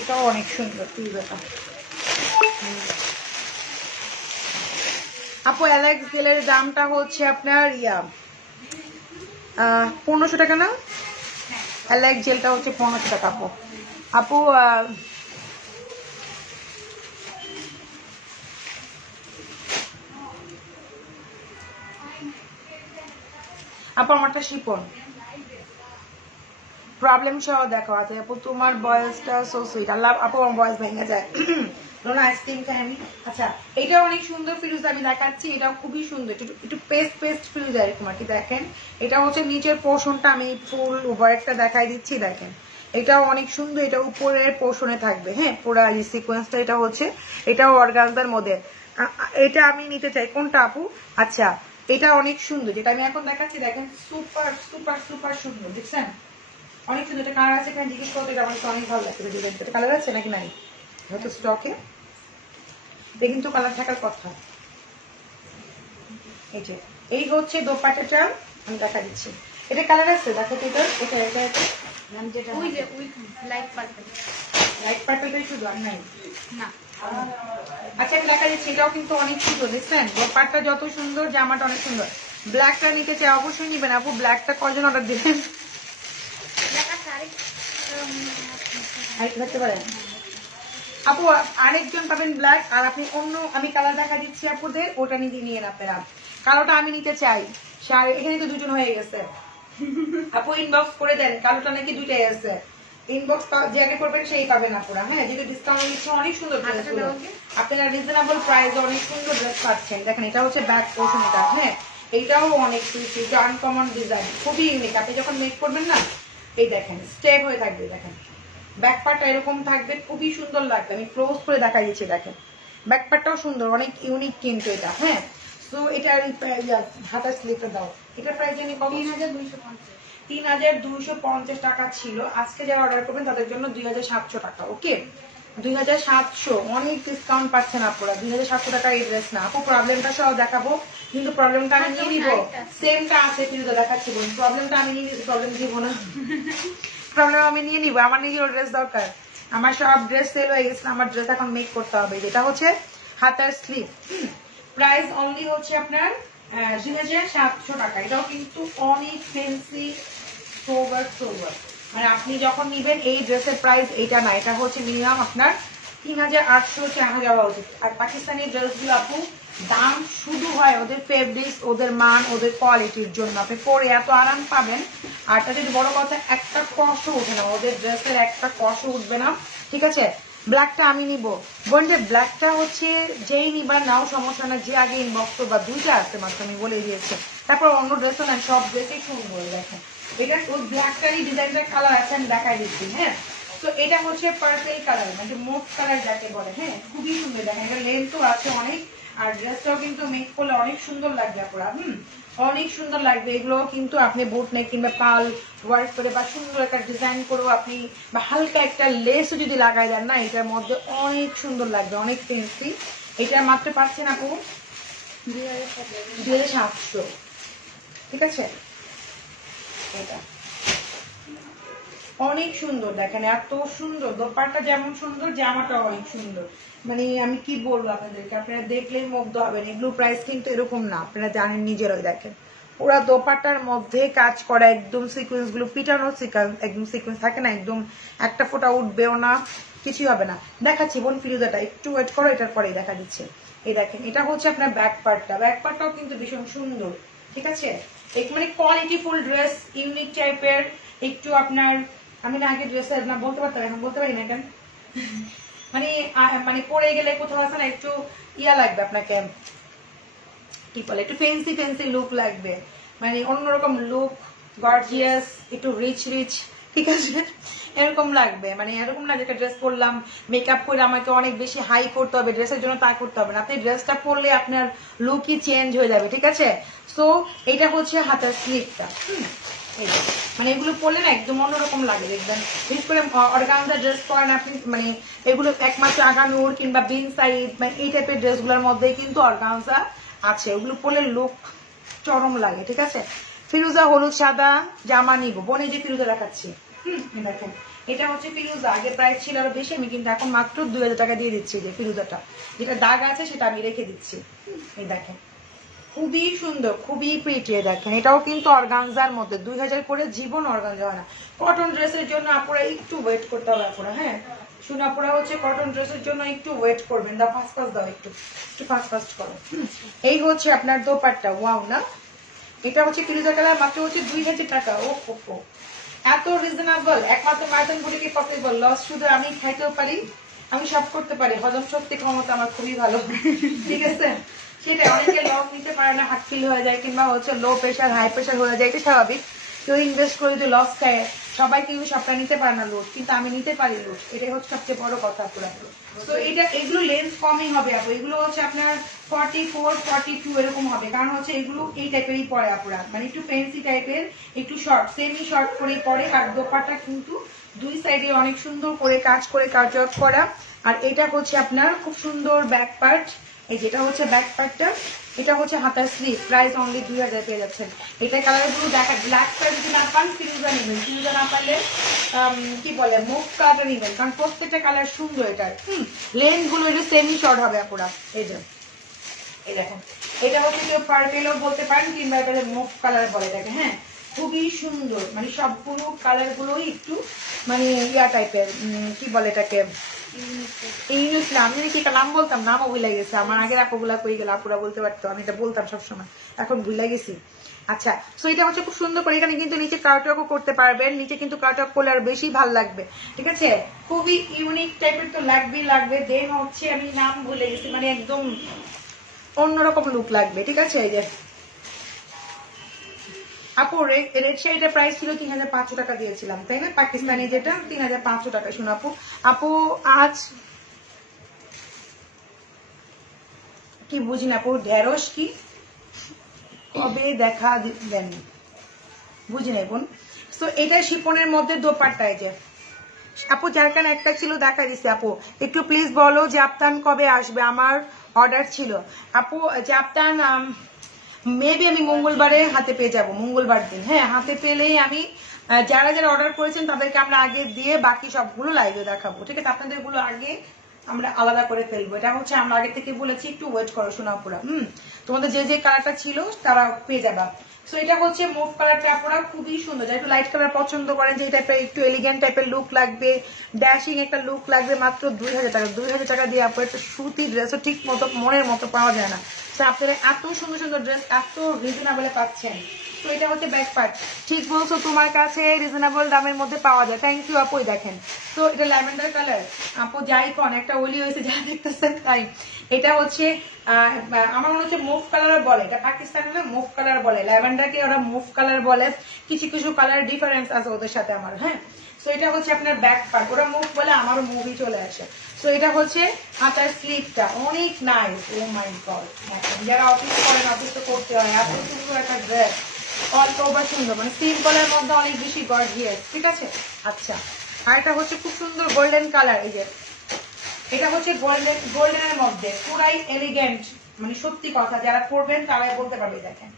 এটাও অনেক সুন্দর ফিরোজাটা। আপু অ্যালেক্স জেলের দামটা হচ্ছে আপনার 1500 টাকা না, অ্যালেক্স জেলটা হচ্ছে 1500 টাকা। আপু আপু আপু আমারটা শিপন, প্রবলেম সহ দেখো আছে আপু, তোমার বয়সটা সো সুইট, আল্লাহ আপু আমার বয়স ভেঙে যায় আইসক্রিম খাই আমি। আচ্ছা এটা অনেক সুন্দর ফিরোজ আমি দেখাচ্ছি, এটাও খুবই সুন্দর, একটু পেস্ট পেস্ট ফিরোজ এরকম আর কি। দেখেন এটা হচ্ছে নিচের পোর্শনটা, আমি ফুল ওয়ার্কটা দেখাই দিচ্ছি, দেখেন এটাও অনেক সুন্দর, এটা উপরের পোর্শনে থাকবে। হ্যাঁ পুরো এই সিকোয়েন্সটা, এটা হচ্ছে এটাও অর্গানজার মধ্যে। এটা আমি নিতে চাই কোনটা আপু? আচ্ছা এটা অনেক সুন্দর, যেটা আমি এখন দেখাচ্ছি, দেখেন সুপার সুপার সুপার সুন্দর, দেখছেন অনেক সুন্দর। এটা কালার আছে এখানে জিজ্ঞেস করতে, আমার অনেক ভালো লাগছে ডিজাইনটা। কালার আছে নাকি নাই হয়তো স্টকে, কিন্তু কালার থাকার কথা। এই যে এই হচ্ছে দোপাট্টাটা, আমি দেখা দিচ্ছি, এটা কালার আছে দেখো তো, এটা এটা এটা যেটা লাইট পার্পল, লাইট পার্পলটাই শুধু আর নাই না। আচ্ছা আমি দেখা দিচ্ছি, এটাও কিন্তু অনেক সুন্দর, দেখছেন দোপাট্টা যত সুন্দর, জামাটা অনেক সুন্দর। ব্ল্যাকটা নিতে চাই, অবশ্যই নিবেন আপু। ব্ল্যাকটা কজন অর্ডার দিবেন? দেখতে পারেন আপু, আরেকজন পাবেন ব্ল্যাক, আর আপনি অন্য আমি কালার দেখা দিচ্ছি আপুদের, ওটা নিয়ে নেন আপনারা। কালোটা আমি নিতে চাই, এখানে তো 2জন হয়ে গেছে। আপু ইনবক্স করে দেন, কালোটা নাকি 2টাই আছে। ইনবক্স যে আগে করবেন সেই পাবেন আপনারা। হ্যাঁ যেহেতু ডিসকাউন্ট দিচ্ছে, অনেক সুন্দর ড্রেস, আপনারা রিজনেবল প্রাইসে অনেক সুন্দর ড্রেস পাচ্ছেন। দেখেন এটা হচ্ছে ব্যাক পোর্শন, এটা হ্যাঁ এইটাও অনেক সুন্দর, এটা আনকমন ডিজাইন, খুবই ইউনিক। আপনি যখন মেক করবেন না, এই দেখেন স্টেপ হয়ে থাকবে, দেখেন ব্যাক পার্টটা এরকম থাকবে, খুবই সুন্দর লাগবে। আমি ক্লোজ করে দেখাই দিচ্ছি, দেখেন ব্যাক পার্টটাও সুন্দর, অনেক ইউনিক কিন্তু এটা। হ্যাঁ তো এটার হাতার স্লিপটা দাও, এটার প্রাইস জানি কত? 3250 টাকা ছিল। আজকে যারা অর্ডার করবেন তাদের জন্য 2700 টাকা। ওকে 2700, অনেক ডিসকাউন্ট পাচ্ছেন আপনারা। 2700 টাকা এই ড্রেস না আপু, প্রবলেমটা সহ দেখাবো, কিন্তু প্রবলেমটা আমি নিয়ে নিবো, সেমটা আছে কিন্তু দেখাচ্ছি, বলুন প্রবলেমটা আমি নিয়ে নিবো, প্রবলেম দিব না, প্রবলেম আমি নিয়ে নিবো, আমার নিজের ড্রেস দরকার। আমার সব ড্রেস সেল হয়ে গেছে, আমার ড্রেস এখন মেক করতে হবে। যেটা হচ্ছে হাতার স্লিভ, প্রাইস অনলি হচ্ছে আপনার 2700 টাকা। এটাও কিন্তু অনেক ফ্যান্সি সোভার সোভার, মানে আপনি যখন নিবেন এই ড্রেসের প্রাইস এটা না, এটা হচ্ছে মিনিমাম আপনার 3800 4000 হওয়া উচিত। আর পাকিস্তানি ড্রেসগুলো আপু দাম শুধু হয় ওদের ফেব্রিক্স, ওদের মান, ওদের কোয়ালিটির জন্য। আপনি পরে এত আরাম পাবেন, আর তাদের বড় কথা একটা কষ্ট উঠে না, ওদের ড্রেসের একটা কষ্ট উঠবে না, ঠিক আছে। ব্ল্যাকটা আমি নিব বোনদের, ব্ল্যাকটা হচ্ছে যেই নিবার নাও সমস্যা না, যে আগে ইনবক্স করবা, দুইটা আছে মাত্র আমি বলে দিয়েছি। তারপর অন্য ড্রেসও নেন, সব ড্রেসই সুন্দর দেখেন। এটা ওই ব্ল্যাকটারই ডিজাইনটার কালার আছে, আমি দেখাই দিচ্ছি। হ্যাঁ, তো এটা হচ্ছে পার্পল কালার, মানে মোট কালার যাকে বলে। হ্যাঁ, খুবই সুন্দর দেখেন, এটা লেন্থও আছে অনেক, আর ড্রেসটাও কিন্তু মেক করলে অনেক সুন্দর লাগবে আপনারা। অনেক সুন্দর লাগবে। এগুলো কিন্তু আপনি বুট নেক কিংবা পাল ওয়ার্ক করে বা সুন্দর একটা ডিজাইন করেও আপনি, বা হালকা একটা লেসও যদি লাগাই দেন না, এটার মধ্যে অনেক সুন্দর লাগবে, অনেক ফেন্সি। এটা মাত্র পাচ্ছেন আপু 2700, ঠিক আছে। এটা অনেক সুন্দর দেখেন, এত সুন্দর দোপাট্টা, যেমন সুন্দর জামাটা অনেক সুন্দর। মানে আমি কি বলবো আপনাদেরকে, আপনারা দেখলেই মুগ্ধ হবেন। এগুলো প্রাইস কিন্তু এরকম না, আপনারা জানেন নিজেরাই। দেখেন পুরা দোপাট্টার মধ্যে কাজ করা, একদম সিকোয়েন্স গুলো পিটানো, একদম সিকোয়েন্স থাকে না, একদম একটা ফোঁটা উঠবেও না, কিছুই হবে না। দেখাচ্ছি বোন ফিরোজাটা, একটু ওয়েট করো, এটার পরেই দেখা দিচ্ছে। এই দেখেন, এটা হচ্ছে আপনার ব্যাক পার্টটা, ব্যাক পার্টটাও কিন্তু ভীষণ সুন্দর, ঠিক আছে। মানে কোয়ালিটি ফুল ড্রেস, ইউনিক টাইপের, একটু আপনার, আমি না আগে ড্রেসের না বলতে পারতাম, এখন বলতে পারি না কেন, মানে মানে পরে গেলে কোথাও আছে না, একটু ইয়া লাগবে আপনাকে, কি বলে, একটু ফেন্সি ফেন্সি লুক লাগবে, মানে অন্যরকম লুক, গর্জিয়াস, একটু রিচ রিচ, ঠিক আছে, এরকম লাগবে। মানে এরকম না যেটা ড্রেস পরলাম, মেকআপ করে আমাকে অনেক বেশি হাই করতে হবে ড্রেসের জন্য, তা করতে হবে না। আপনি ড্রেসটা পরলে আপনার লুকই চেঞ্জ হয়ে যাবে, ঠিক আছে। সো এটা হচ্ছে হাতের স্লিভটা। মানে এগুলো পরলে না একদম অন্যরকম লাগে দেখবেন। বিশেষ করে অর্গানজা ড্রেস পরেন আপনি, মানে এগুলো একমাত্র আগানুর কিংবা বিন সাইড, মানে এই টাইপের ড্রেসগুলোর মধ্যে কিন্তু অর্গানজা আছে, ওগুলো পরলে লুক চরম লাগে, ঠিক আছে। ফিরোজা হলুদ সাদা জামা নিব বোন, এই যে ফিরোজা দেখাচ্ছি। দেখেন এটা হচ্ছে ফিরোজা, আগে প্রাইস ছিল আরো বেশি, আমি কিন্তু এখন মাত্র 2000 টাকা দিয়ে দিচ্ছি। যে ফিরোজাটা যেটা দাগ আছে সেটা আমি রেখে দিচ্ছি। এই দেখেন খুবই সুন্দর, খুবই প্রিটি। দেখেন এটাও কিন্তু অর্গানজার মধ্যে, 2000 করে জীবন অর্গানজা হয় না। কটন ড্রেসের জন্য আপনারা একটু ওয়েট করতে হবে আপনারা। হ্যাঁ শুনে আপনারা হচ্ছে কটন ড্রেসের জন্য একটু ওয়েট করবেন, দা ফাস্ট ফাস্ট দাও, একটু ফাস্ট ফাস্ট করো। এই হচ্ছে আপনার দোপাট্টা, ওয়াও না। এটা হচ্ছে ফিরোজা কালার, মাত্র হচ্ছে 2000 টাকা। ও এত রিজনেবল, একমাত্র মার্জন বুটিকে পসিবল। লস শুধু আমি খাইতেও পারি, আমি সব করতে পারি, হজম শক্তি ক্ষমতা আমার খুবই ভালো, ঠিক আছে। সেটা অনেকে লস নিতে পারে না, হার্ট ফিল হয়ে যায়, কিংবা হচ্ছে লো প্রেশার হাই প্রেশার হয়ে যায়, এটা স্বাভাবিক। কেউ ইনভেস্ট করে যদি লস খায়, সবাই কিন্তু সবটা নিতে পারে না লোড, কিন্তু আমি নিতে পারি লোড, এটাই হচ্ছে সবচেয়ে বড় কথা পুরো। তো এটা এগুলো লেন্থ কমই হবে আপু, এগুলো হচ্ছে আপনার 44 42 এরকম হবে, কারণ হচ্ছে এগুলো এই টাইপেরই পরে আপুরা, মানে একটু ফ্যান্সি টাইপের, একটু শর্ট সেমি শর্ট করেই পরে। আর দোপাট্টা কিন্তু দুই সাইডে অনেক সুন্দর করে কাজ করে কাটওয়ার্ক করা। আর এটা হচ্ছে আপনার খুব সুন্দর ব্যাক পার্ট, এই যেটা হচ্ছে ব্যাক পার্টটা, এটা হচ্ছে হাতার স্লিভ, প্রাইস অনলি 2000 পেয়ে যাচ্ছেন। এটা কালার গুলো দেখা, ব্ল্যাক কালার যদি না পান ফিরোজা নেবেন, ফিরোজা না পারলে কি বলে মুভ কালারটা নেবেন, কারণ প্রত্যেকটা কালার সুন্দর। এটার লেন্থ গুলো এটা সেমি শর্ট হবে আপুরা। এই যে এই দেখেন, এটা হচ্ছে কেউ পার্পেলও বলতে পারেন, কিংবা এটা মুভ কালার বলে এটাকে। হ্যাঁ খুবই সুন্দর, মানে সবগুলো কালার গুলোই একটু মানে ইয়া টাইপের, কি বলে এটাকে, ইউনিক নাম, আমি কি নাম বলতাম, নামও ভুলে গেছে আমার। আগের আপুগুলা কই গেল, আপুরা বলতে পারতো, আমি এটা বলতাম সবসময়, এখন ভুলে গেছি। আচ্ছা সো এটা হচ্ছে খুব সুন্দর করে, এখানে কিন্তু নিচে কার্টওয়ার্কও করতে পারবেন, নিচে কিন্তু কার্টওয়ার্ক করলে আর বেশি ভালো লাগবে, ঠিক আছে। খুবই ইউনিক টাইপের তো লাগবে। দেন হচ্ছে আমি নাম ভুলে গেছি, মানে একদম অন্যরকম লুক লাগবে, ঠিক আছে। এই যে আপু রেড শাড়িটার প্রাইস ছিল 3500 টাকা দিয়েছিলাম, তাই না, পাকিস্তানি যেটা 3500 টাকা। শুনো আপু আজ কি বুঝি না আপু, ঢেঁড়স কি কবে দেখা দেন, বুঝি নাই বোন। তো এটা শিপনের মধ্যে দোপাট্টা, এই যে আপু জারকান একটা ছিল দেখা দিচ্ছে। আপু একটু প্লিজ বলো জাপতান কবে আসবে, আমার অর্ডার ছিল। আপু জাপতান মেবি আমি মঙ্গলবারে হাতে পেয়ে যাব, মঙ্গলবার দিন। হ্যাঁ হাতে পেলেই আমি, যারা যারা অর্ডার করেছেন তাদেরকে আমরা আগে দিয়ে বাকি সবগুলো লাইভে দেখাবো, ঠিক আছে। আপনাদের গুলো আগে আমরা আলাদা করে ফেলবো। এটা হচ্ছে আমরা আগে থেকে বলেছি, একটু ওয়েট করো শোনা পুরা। তোমাদের যে যে কালারটা ছিল তারা পেয়ে যাবা। সো এটা হচ্ছে মুভ কালারটা আপনারা খুবই সুন্দর, যারা একটু লাইট কালার পছন্দ করেন, যে টাইপের একটু এলিগেন্ট টাইপের লুক লাগবে, ড্যাশিং একটা লুক লাগবে, মাত্র 2000 টাকা। 2000 টাকা দিয়ে আপনার একটা সুতি ড্রেসও ঠিক মতো মনের মতো পাওয়া যায় না। তো আপনারা এত সুন্দর সুন্দর ড্রেস এত রিজনেবলে পাচ্ছেন। তো এটা হচ্ছে ব্যাক পার্ট। ঠিক বলছো, তোমার কাছে রিজনেবল দামের মধ্যে পাওয়া যায়। থ্যাংক ইউ আপু। দেখেন তো এটা ল্যাভেন্ডার কালার আপু, যাই কোন একটা ওলি হয়েছে যা দেখতেছেন তাই। এটা হচ্ছে আমার মনে হচ্ছে মুভ কালার বলে, এটা পাকিস্তানে মুভ কালার বলে, ল্যাভেন্ডারকে ওরা মুভ কালার বলে। কিছু কিছু কালার ডিফারেন্স আছে ওদের সাথে আমার। হ্যাঁ, তো এটা হচ্ছে আপনার ব্যাক পার্ট, ওরা মুভ বলে, আমারও মুভই চলে আসে। তো এটা হচ্ছে হাতার স্লিপটা, অনেক নাইস। ও মাই গড, যারা অফিস করেন, অফিস তো করতে হয়, এত সুন্দর একটা ড্রেস, অল্প বা সুন্দর, মানে সিম্পলের মধ্যে অনেক বেশি গর্জিয়াস। ঠিক আছে, আচ্ছা। আর এটা হচ্ছে খুব সুন্দর গোল্ডেন কালার। এই যে এটা হচ্ছে গোল্ডেনের মধ্যে পুরাই এলিগেন্ট, মানে সত্যি কথা, যারা পরবেন তারাই বলতে পারবে। দেখেন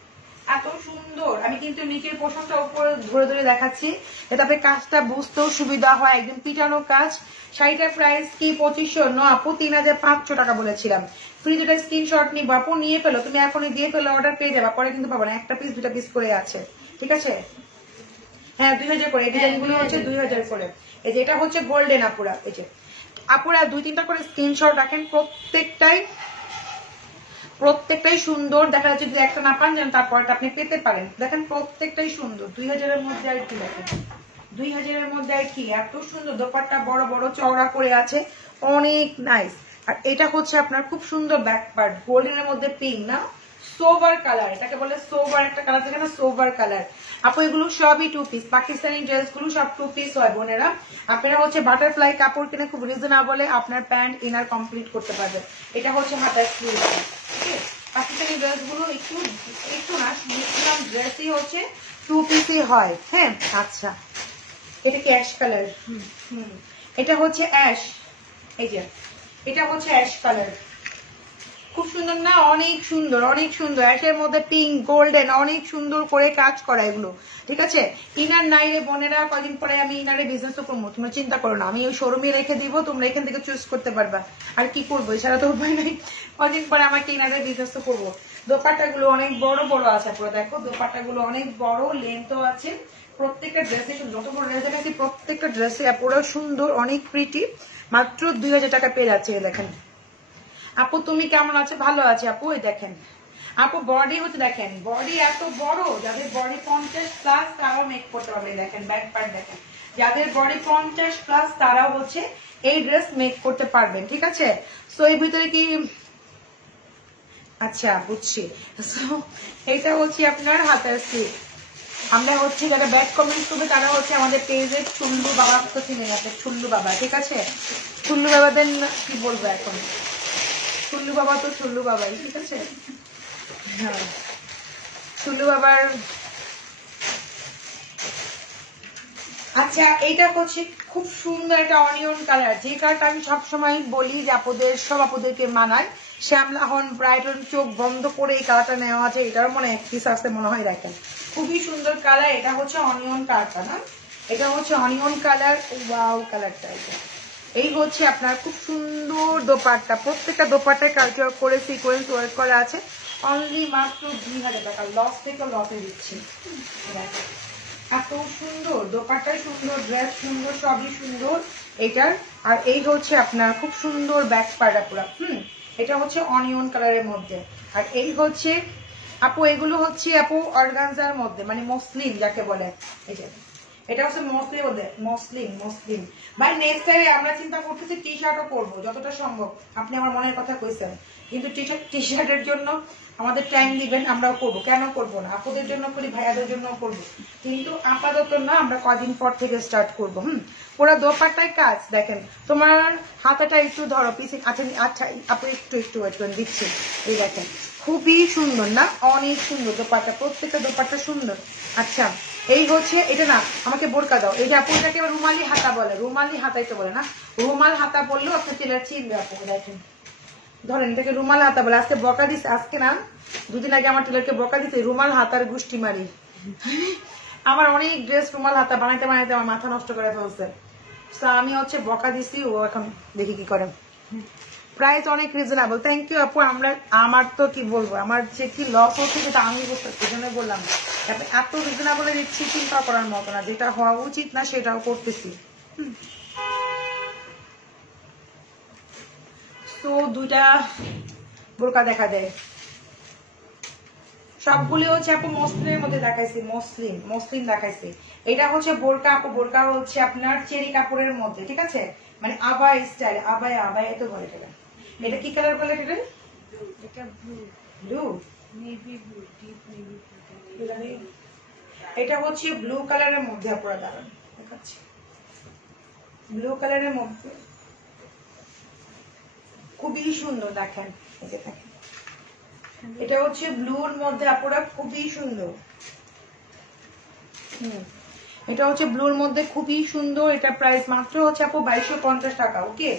এত সুন্দর। আমি কিন্তু নিচের পোশাকটা উপরে ধরে ধরে দেখাচ্ছি, এটাতে কাজটা বুঝতেও সুবিধা হয়, একদম পিটানো কাজ। শাড়িটার প্রাইস কি 2500? না আপু, 3500 টাকা বলেছিলাম। ফ্রি দুটা স্ক্রিনশট নিবো আপু, নিয়ে ফেলো তুমি, এখনই দিয়ে ফেলো, অর্ডার পেয়ে যাবা, পরে কিন্তু পাবো না। একটা পিস দুটা পিস করে আছে, ঠিক আছে? হ্যাঁ 2000 করে, এই ডিজাইনগুলো হচ্ছে 2000 করে। এই যে এটা হচ্ছে গোল্ডেন আপুরা, এই যে আপুরা 2-3টা করে স্ক্রিনশট রাখেন, প্রত্যেকটাই সুন্দর। দেখা যাচ্ছে যদি একটা না পান যেন তারপরটা আপনি পেতে পারেন। দেখেন প্রত্যেকটাই সুন্দর। 2000-এর মধ্যে আর কি, দেখেন 2000-এর মধ্যে আর কি, এত সুন্দর। দোপাট্টা বড় বড় চওড়া করে আছে, অনেক নাইস। আর এটা হচ্ছে আপনার খুব সুন্দর ব্যাক পার্ট, গোল্ডেনের মধ্যে পিঙ্ক, না সোভার কালার, এটাকে বলে সোভার একটা কালার থাকে না, সোভার কালার। আপু এগুলো সবই 2 পিস, পাকিস্তানি ড্রেস গুলো সব 2 পিস হয় বোনেরা। আপনারা হচ্ছে বাটারফ্লাই কাপড় কিনে খুব রিজনেবলে আপনার প্যান্ট ইনার কমপ্লিট করতে পারবেন। এটা হচ্ছে হাতার স্লিভ। পাকিস্তানি ড্রেস গুলো একটু না, ম্যাক্সিমাম ড্রেসই হচ্ছে 2 পিসই হয়। হ্যাঁ, আচ্ছা। এটা কি অ্যাশ কালার? এটা হচ্ছে অ্যাশ। এই যে এটা হচ্ছে অ্যাশ কালার, খুব সুন্দর না? অনেক সুন্দর, অনেক সুন্দর। অ্যাশের মধ্যে পিঙ্ক গোল্ডেন, অনেক সুন্দর করে কাজ করা এগুলো। ঠিক আছে, ইনার নাই রে বোনেরা, কদিন পরে আমি ইনারে বিজনেস তো করবো, তোমরা চিন্তা করো না, আমি ওই শোরুমে রেখে দিব, তোমরা এখান থেকে চুজ করতে পারবা। আর কি করবো, এছাড়া তো উপায় নাই। কদিন পরে আমাকে ইনারে বিজনেস তো করবো। দোপাট্টা গুলো অনেক বড় বড় আছে, পুরো দেখো দোপাট্টা গুলো অনেক বড়, লেন্থও আছে। প্রত্যেকটা ড্রেসে যত বড় ড্রেস দেখাচ্ছি, প্রত্যেকটা ড্রেসে পুরো সুন্দর, অনেক প্রিটি। মাত্র 2000 টাকা পেয়ে যাচ্ছে। দেখেন আপু তুমি কেমন আছো? ভালো আছে আপু। এই দেখেন আপু বডি হচ্ছে, দেখেন বডি এত বড়, যাদের বডি 50+ তারাও মেক করতে পারবে। দেখেন ব্যাক পার্ট দেখেন, যাদের বডি 50+ তারাও হচ্ছে এই ড্রেস মেক করতে পারবেন। ঠিক আছে, সো এই ভিতরে কি, আচ্ছা বুঝছি। এটা হচ্ছে আপনার হাতার স্লিভ। আমরা হচ্ছে যারা ব্যাক কমেন্ট করবে তারা হচ্ছে আমাদের পেজের ছুল্লু বাবা তো চিনে যাচ্ছে, ছুল্লু বাবা। ঠিক আছে, ছুল্লু বাবাদের কি বলবো এখন, ছুল্লু বাবা তো ছুল্লু বাবাই। ঠিক আছে, হ্যাঁ ছুল্লু বাবার। আচ্ছা এইটা হচ্ছে খুব সুন্দর একটা অনিয়ন কালার, যে কালারটা আমি সবসময় বলি যে আপুদের, সব আপুদেরকে মানায়। শ্যামলা হন ব্রাইটন, চোখ বন্ধ করে এই কালারটা নেওয়া আছে। এটার মনে এক পিস আসতে মনে হয়, দেখেন খুবই সুন্দর কালার। এটা হচ্ছে অনিয়ন কালারটা, না এটা হচ্ছে অনিয়ন কালার। ওয়াও কালারটা, এটা এই হচ্ছে আপনার খুব সুন্দর দোপাট্টা। প্রত্যেকটা দোপাট্টায় কালচার করে সিকোয়েন্স ওয়ার্ক করা আছে। অনলি মাত্র 2000 টাকা, লস থেকে লসে দিচ্ছি। এত সুন্দর দোপাট্টাই সুন্দর, ড্রেস সুন্দর, সবই সুন্দর এটার। আর এই হচ্ছে আপনার খুব সুন্দর ব্যাক পার্টটা পুরো। এটা হচ্ছে অনিয়ন কালারের মধ্যে। আর এই হচ্ছে আপু, এগুলো হচ্ছে আপু অর্গানজার মধ্যে, মানে মসলিন যাকে বলে। এই যে এটা হচ্ছে মসলিন বলে, মসলিন ভাই। নেক্সট টাইমে আমরা চিন্তা করতেছি টি শার্টও করবো যতটা সম্ভব। আপনি আমার মনের কথা কইছেন, কিন্তু টি শার্টের জন্য আমাদের টাইম দিবেন, আমরাও করবো। কেন করবো না, আপুদের জন্য করি, ভাইয়াদের জন্য করবো, কিন্তু আপাতত না, আমরা কদিন পর থেকে স্টার্ট করবো। পুরো দোপাট্টায় কাজ দেখেন। তোমার হাতাটা একটু ধরো পিছে, আচ্ছা আচ্ছা আপু একটু ওয়েট করে দিচ্ছি। এই দেখেন খুবই সুন্দর না, অনেক সুন্দর দোপাট্টা, প্রত্যেকটা দোপাট্টা সুন্দর। আচ্ছা এই হচ্ছে এটা, না আমাকে বোরকা দাও। এই যে আপু এটাকে রুমালি হাতা বলে, রুমালি হাতাই তো বলে না, রুমাল হাতা বললেও আপনার ছেলের চিনবে। আপু দেখেন ধরেন এটাকে রুমাল হাতা বলে। আজকে বকা দিচ্ছে, আজকে না 2 দিন আগে আমার টেলারকে বকা দিচ্ছে, রুমাল হাতার গুষ্টি মারি। আমার অনেক ড্রেস রুমাল হাতা বানাইতে বানাইতে আমার মাথা নষ্ট করে ফেলছে। আমি হচ্ছে বকা দিচ্ছি, ও এখন দেখি কি করে। প্রাইস অনেক রিজনেবল। থ্যাংক ইউ আপু। আমার তো কি বলবো, আমার যে কি লস হচ্ছে সেটা আমি বুঝতে পারছি, এই জন্য বললাম এত রিজনেবলে দিচ্ছি চিন্তা করার মতো না, যেটা হওয়া উচিত না সেটাও করতেছি। তো দুইটা বোরকা দেখা যায়, সবগুলি হচ্ছে আপু মসলিনের মধ্যে দেখাইছি, মসলিন দেখাইছি। এটা হচ্ছে বোরকা আপু, বোরকা হচ্ছে আপনার চেরি কাপড়ের মধ্যে, ঠিক আছে, মানে আবায়া স্টাইল, আবায়া তো বলে এটা। এটা কি কালার বলে এটা? এটা blue, navy blue, deep navy blue. এটা হচ্ছে ব্লু কালারের মধ্যে আপনারা দাঁড়ান দেখাচ্ছি, ব্লু কালারের মধ্যে খুবই সুন্দর, দেখেন এই যে দেখেন, এটা হচ্ছে ব্লুর মধ্যে আপনারা খুবই সুন্দর। এটা হচ্ছে ব্লুর মধ্যে খুবই সুন্দর। এটা প্রাইস মাত্র হচ্ছে আপু 2250 টাকা। ওকে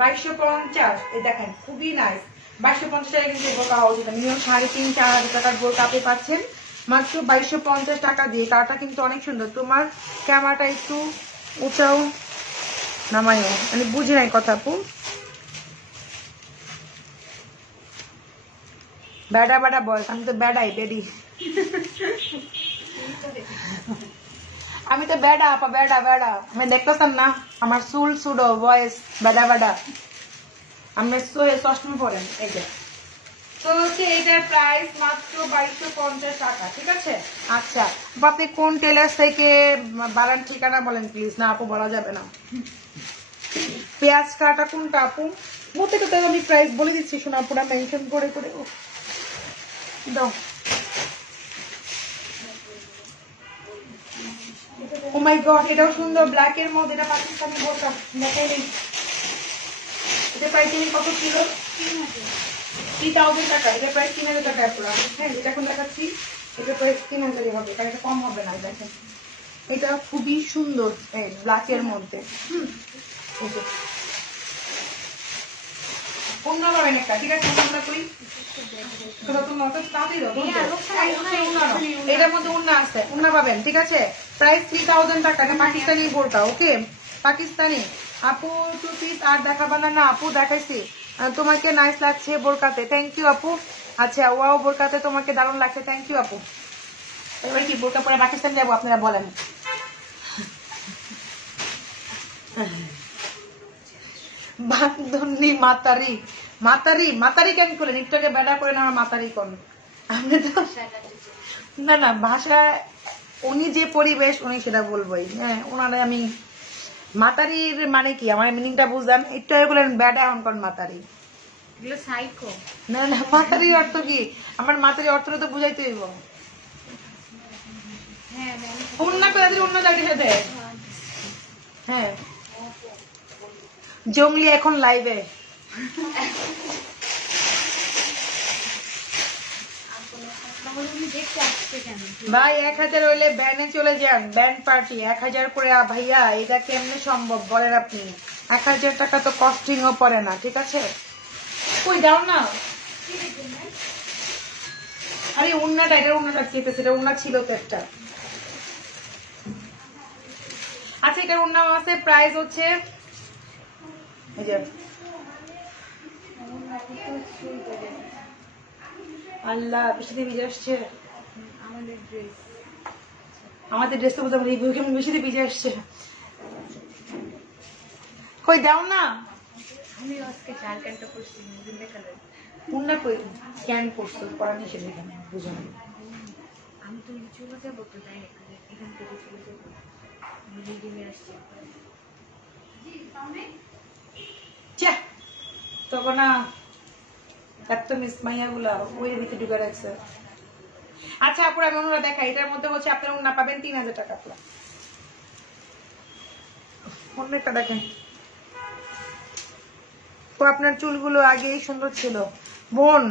2250, এই দেখেন খুবই নাইস। 2250 টাকা কিন্তু বোরকা হওয়া উচিত, মিনিমাম 3,500-4,000 টাকার বোরকা আপনি পাচ্ছেন মাত্র 2250 টাকা দিয়ে। কালারটা কিন্তু অনেক সুন্দর। তোমার ক্যামেরাটা একটু উঁচাও নামাইও, মানে বুঝি নাই কথা আপু। ব্যাডা ব্যাডা বয়স, আমি তো ব্যাডাই বেডি, আমি তো ব্যাডা আপা, ব্যাডা ব্যাডা। আমি দেখতেছেন না আমার চুল সুডো বয়স ব্যাডা ব্যাডা। আমি চশমা পরেন এই যে। তো হচ্ছে এটার প্রাইস মাত্র 2250 টাকা, ঠিক আছে। আচ্ছা আপনি কোন টেলার থেকে বাড়ান ঠিকানা বলেন প্লিজ। না আপু বলা যাবে না। পেঁয়াজ কাটা কোনটা আপু? প্রত্যেকটা আমি প্রাইস বলে দিচ্ছি, শোনা পুরা মেনশন করে করে দাও। ও মাই গড, এটাও সুন্দর ব্ল্যাক এর মধ্যে। এটা পাকিস্তানি বোরকা দেখাই নেই। এটা প্রাইস কত ছিল? 3000 টাকা। এটা প্রাইস 3000 টাকা পুরো। হ্যাঁ যেটা এখন দেখাচ্ছি এটা প্রাইস 3000 হবে, কারণ এটা কম হবে না। দেখেন এটা খুবই সুন্দর ব্ল্যাক এর মধ্যে। অন্য পাবেন একটা, ঠিক আছে। এটার মধ্যে উন্না আছে, উন্না পাবেন, ঠিক আছে। প্রাইস 3000 টাকা। এটা পাকিস্তানি বোরকা। ওকে পাকিস্তানি। আপু 2 পিস আর দেখাবা না? না আপু দেখাইছি। তোমাকে নাইস লাগছে বোরকাতে, থ্যাংক ইউ আপু। আচ্ছা ওয়াও বোরকাতে তোমাকে দারুণ লাগছে, থ্যাংক ইউ আপু। এবার কি বোরকা পরে পাকিস্তান যাবো আপনারা বলেন? বান্ধবী মাতারি, মাতারি মাতারি কেন করলেন? একটু আগে বেড়া করে না আমার মাতারি কোন? আপনি তো না না ভাষা, উনি যে পরিবেশ উনি সেটা বলবোই। হ্যাঁ ওনারা আমি মাতারির মানে কি আমার মিনিংটা বুঝলাম। একটু আগে বললেন বেড়া, এখন কোন মাতারি? না না মাতারির অর্থ কি? আমার মাতারির অর্থটা তো বুঝাইতে হইব। অন্য করে অন্য জায়গার সাথে। হ্যাঁ জঙ্গলি এখন লাইভে। ভাই 1000 হইলে ব্যান্ডে চলে যান, ব্যান্ড পার্টি 1000 করে। ভাইয়া এটা কেমনে সম্ভব বলেন আপনি? 1000 টাকা তো কস্টিংও পড়ে না, ঠিক আছে। কই দাও না। আরে উন্নাটা, এটা উন্নাটা চেপেছে, এটা উন্না ছিল তো একটা। আচ্ছা এটার উন্না আছে, প্রাইস হচ্ছে এই যে আল্লাহ বৃষ্টিতে ভিজে আসছে আমাদের ড্রেস তো বোঝাবো রিভিউ কেমন বৃষ্টিতে ভিজে আসছে। কই দাও না। আমি আজকে 4 ক্যানটা করছি জিন্দে কালার উন্না কই ক্যান করছো পড়া নিষেধ এখানে বুঝো না। আমি তো চলে যাব তো তাই এখান থেকে চলে যাব রিডিংয়ে আসছে জি সামনে চা তখন না একদম ইসমাইয়া গুলা ওই দিকে ঢুকে রাখছে। আচ্ছা আপুরা আমি ওনারা দেখা, এটার মধ্যে হচ্ছে আপনারা উন্না পাবেন 3000 টাকা। আপনারা অন্যটা দেখেন তো আপনার চুলগুলো আগেই সুন্দর ছিল বোন,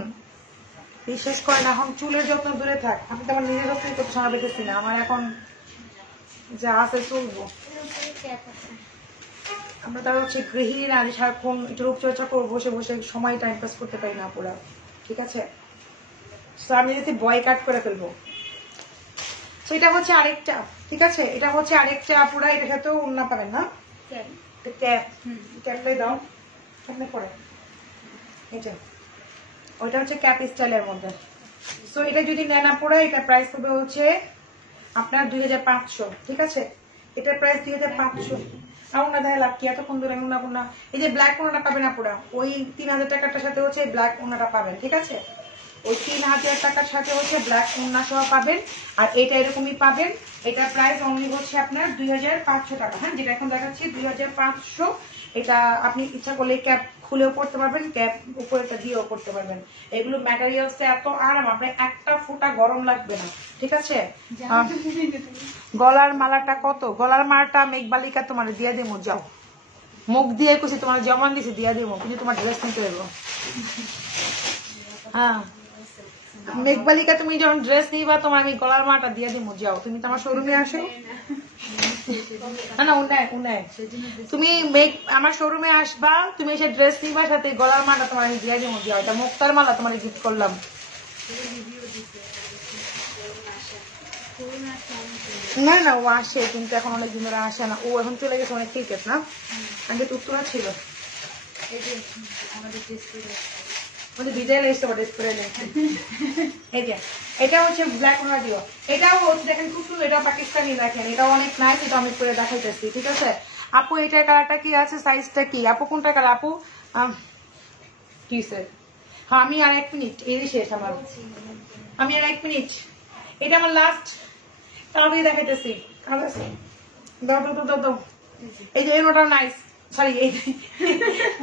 বিশ্বাস করেন এখন চুলের যত্ন দূরে থাক। আমি তো আমার নিজের যত্ন করতে সময় পেতেছি না, আমার এখন যা আছে চলবো। আমরা তারা হচ্ছে গৃহিণী না, সারাক্ষণ একটু রূপচর্চা করবো, বসে বসে সময় টাইম পাস করতে পারি না পুরা, ঠিক আছে। তো আমি যদি বয় কাট করে ফেলবো। তো এটা হচ্ছে আরেকটা, ঠিক আছে, এটা হচ্ছে আরেকটা পুরা, এটার সাথেও উন্না পাবেন না। ট্যাপ ট্যাপটাই দাও সামনে পড়ে এটা ওইটা হচ্ছে ক্যাপ স্টাইলের মধ্যে। সো এটা যদি নেন আপুরা এটা প্রাইস হবে হচ্ছে আপনার 2500, ঠিক আছে? এটার প্রাইস 2500। ওনা দেয় লাভ কি এতক্ষণ ধরে ওনা এই যে ব্ল্যাক ওনাটা পাবেন আপুরা, ওই 3000 টাকাটার সাথে হচ্ছে ব্ল্যাক ওনাটা পাবেন, ঠিক আছে? ওই 3000 টাকার সাথে হচ্ছে ব্ল্যাক ওনা সহ পাবেন। আর এটা এরকমই পাবেন। এটা প্রাইস অনলি হচ্ছে আপনার 2500 টাকা। হ্যাঁ, যেটা এখন দেখাচ্ছি 2500। এটা আপনি ইচ্ছা করলে ক্যাপ খুলেও পড়তে পারবেন, ক্যাপ উপরেটা দিয়েও পড়তে পারবেন। এগুলো ম্যাটেরিয়ালস এত আরাম, আপনার একটা ফোঁটা গরম লাগবে না, ঠিক আছে? গলার মালাটা কত? গলার মালাটা মেঘবালিকা তোমার দিয়ে দেবো, যাও মুখ দিয়ে কুছি তোমার জমান দিছি দিয়ে দেবো, কিন্তু তোমার ড্রেস নিতে দেবো। হ্যাঁ মেঘবালিকা, তুমি যখন ড্রেস নিবা তোমার আমি গলার মালাটা দিয়ে দেবো, যাও তুমি তো আমার শোরুমে আসো। না উনায় তুমি আমার শোরুমে আসবা, তুমি এসে ড্রেস নিবা, সাথে গলার মালা তোমার আমি দিয়ে দেবো, যাও। এটা মুক্তার মালা তোমার গিফট করলাম। না না ও আসে, কিন্তু এখন অনেকদিন ধরে আসে না, ও এখন চলে গেছে অনেক ক্রিকেট না, আগে তো উত্তরা ছিল। এটা হচ্ছে ব্ল্যাক ওনা দিও, এটাও দেখেন খুব সুন্দর, এটাও পাকিস্তানি দেখেন, এটাও অনেক নাইস, এটা আমি পরে দেখাইতেছি, ঠিক আছে আপু? এটার কালারটা কি আছে, সাইজটা কি আপু? কোনটা কালার আপু? কি স্যার? হ্যাঁ আমি আর 1 মিনিট, এই শেষ আমার, আমি আর 1 মিনিট, এটা আমার লাস্ট, তাড়াতাড়ি দেখাইতেছি। দাও এই যে এনোটাও নাইস, সরি এই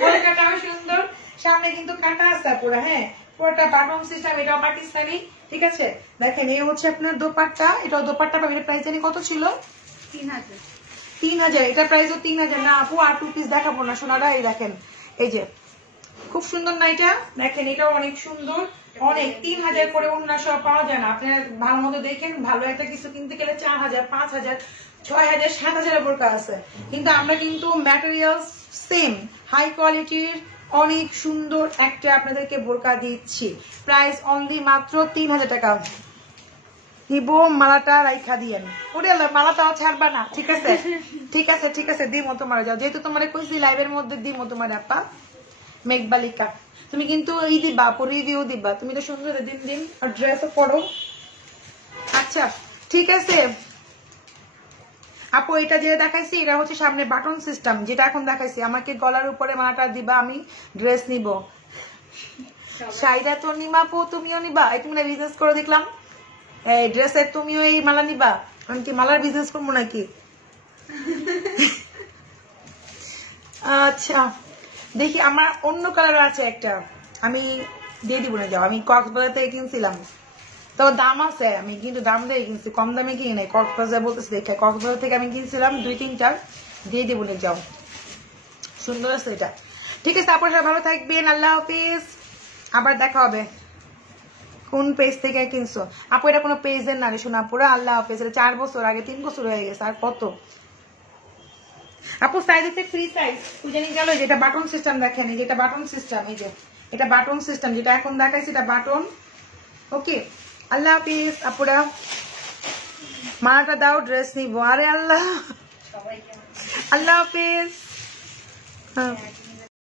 বোরকাটাও সুন্দর, সামনে কিন্তু কাটা আছে পুরো, হ্যাঁ পুরোটা বাটন সিস্টেম, এটাও পাকিস্তানি, ঠিক আছে? দেখেন এই হচ্ছে আপনার দোপাট্টা, এটাও দোপাট্টা পাবেন। প্রাইস জানি কত ছিল? 3000। এটা প্রাইসও 3000 না আপু, আর 2 পিস দেখাবো না সোনারা। এই দেখেন এই যে খুব সুন্দর না এটা, দেখেন এটাও অনেক সুন্দর, অনেক 3000 করে অন্য সব পাওয়া যায় না। আপনার ভালো মতো দেখেন, ভালো একটা কিছু কিনতে গেলে 4000, 5000, 6000, 7000 বোরকা আছে, কিন্তু আমরা কিন্তু ম্যাটেরিয়াল সেম হাই কোয়ালিটির অনেক সুন্দর একটা আপনাদেরকে বোরকা দিচ্ছি। প্রাইস অনলি মাত্র 3000 টাকা। নিব মালাটা রাইখা দিয়েন, ওরে মালাটাও ছাড়বা না, ঠিক আছে? ঠিক আছে দিমো তোমার, যাও, যেহেতু তোমার কইছি লাইভের মধ্যে দিমো তোমার আপা মেঘবালিকা। তুমি কিন্তু এই দিবা আপু, রিভিউ দিবা, তুমি তো সুন্দর দিন আর ড্রেসও পরো। আচ্ছা ঠিক আছে আপু, এটা যেটা দেখাইছি এটা হচ্ছে সামনে বাটন সিস্টেম, যেটা এখন দেখাইছি। আমাকে গলার উপরে মালাটা দিবা, আমি ড্রেস নিব। সাইদা তো নিমা আপু, তুমিও নিবা? তুমি না বিজনেস করে দেখলাম এই ড্রেসের, তুমিও এই মালা নিবা? আমি কি মালার বিজনেস করবো নাকি? আচ্ছা দেখি, আমার অন্য কালার আছে একটা, আমি দিয়ে দিব না, যাও। আমি কক্সবাজার থেকে কিনছিলাম, তবে দাম আছে, আমি কিন্তু দাম দিয়ে কিনছি, কম দামে কিনে নাই। কক্সবাজার বলতেছি দেখে, কক্সবাজার থেকে আমি কিনছিলাম 2-3টা, দিয়ে দিব না, যাও। সুন্দর আছে এটা, ঠিক আছে আপনার সবাই ভালো থাকবেন, আল্লাহ হাফিজ, আবার দেখা হবে। কোন পেজ থেকে কিনছো আপু? এটা কোনো পেজের না রে শোনা পুরা, আল্লাহ হাফিজ। 4 বছর আগে, 3 বছর হয়ে গেছে, আর কত আপু? সাইজ হচ্ছে ফ্রি সাইজ, জানি গেল। যেটা বাটন সিস্টেম দেখেন, এই যেটা বাটন সিস্টেম, এই যে এটা বাটন সিস্টেম, যেটা এখন দেখাইছি এটা বাটন। ওকে আল্লাহ হাফিজ আপুরা, মালাটা দাও, ড্রেস নিবো। আরে আল্লাহ, আল্লাহ হাফিজ। হ্যাঁ।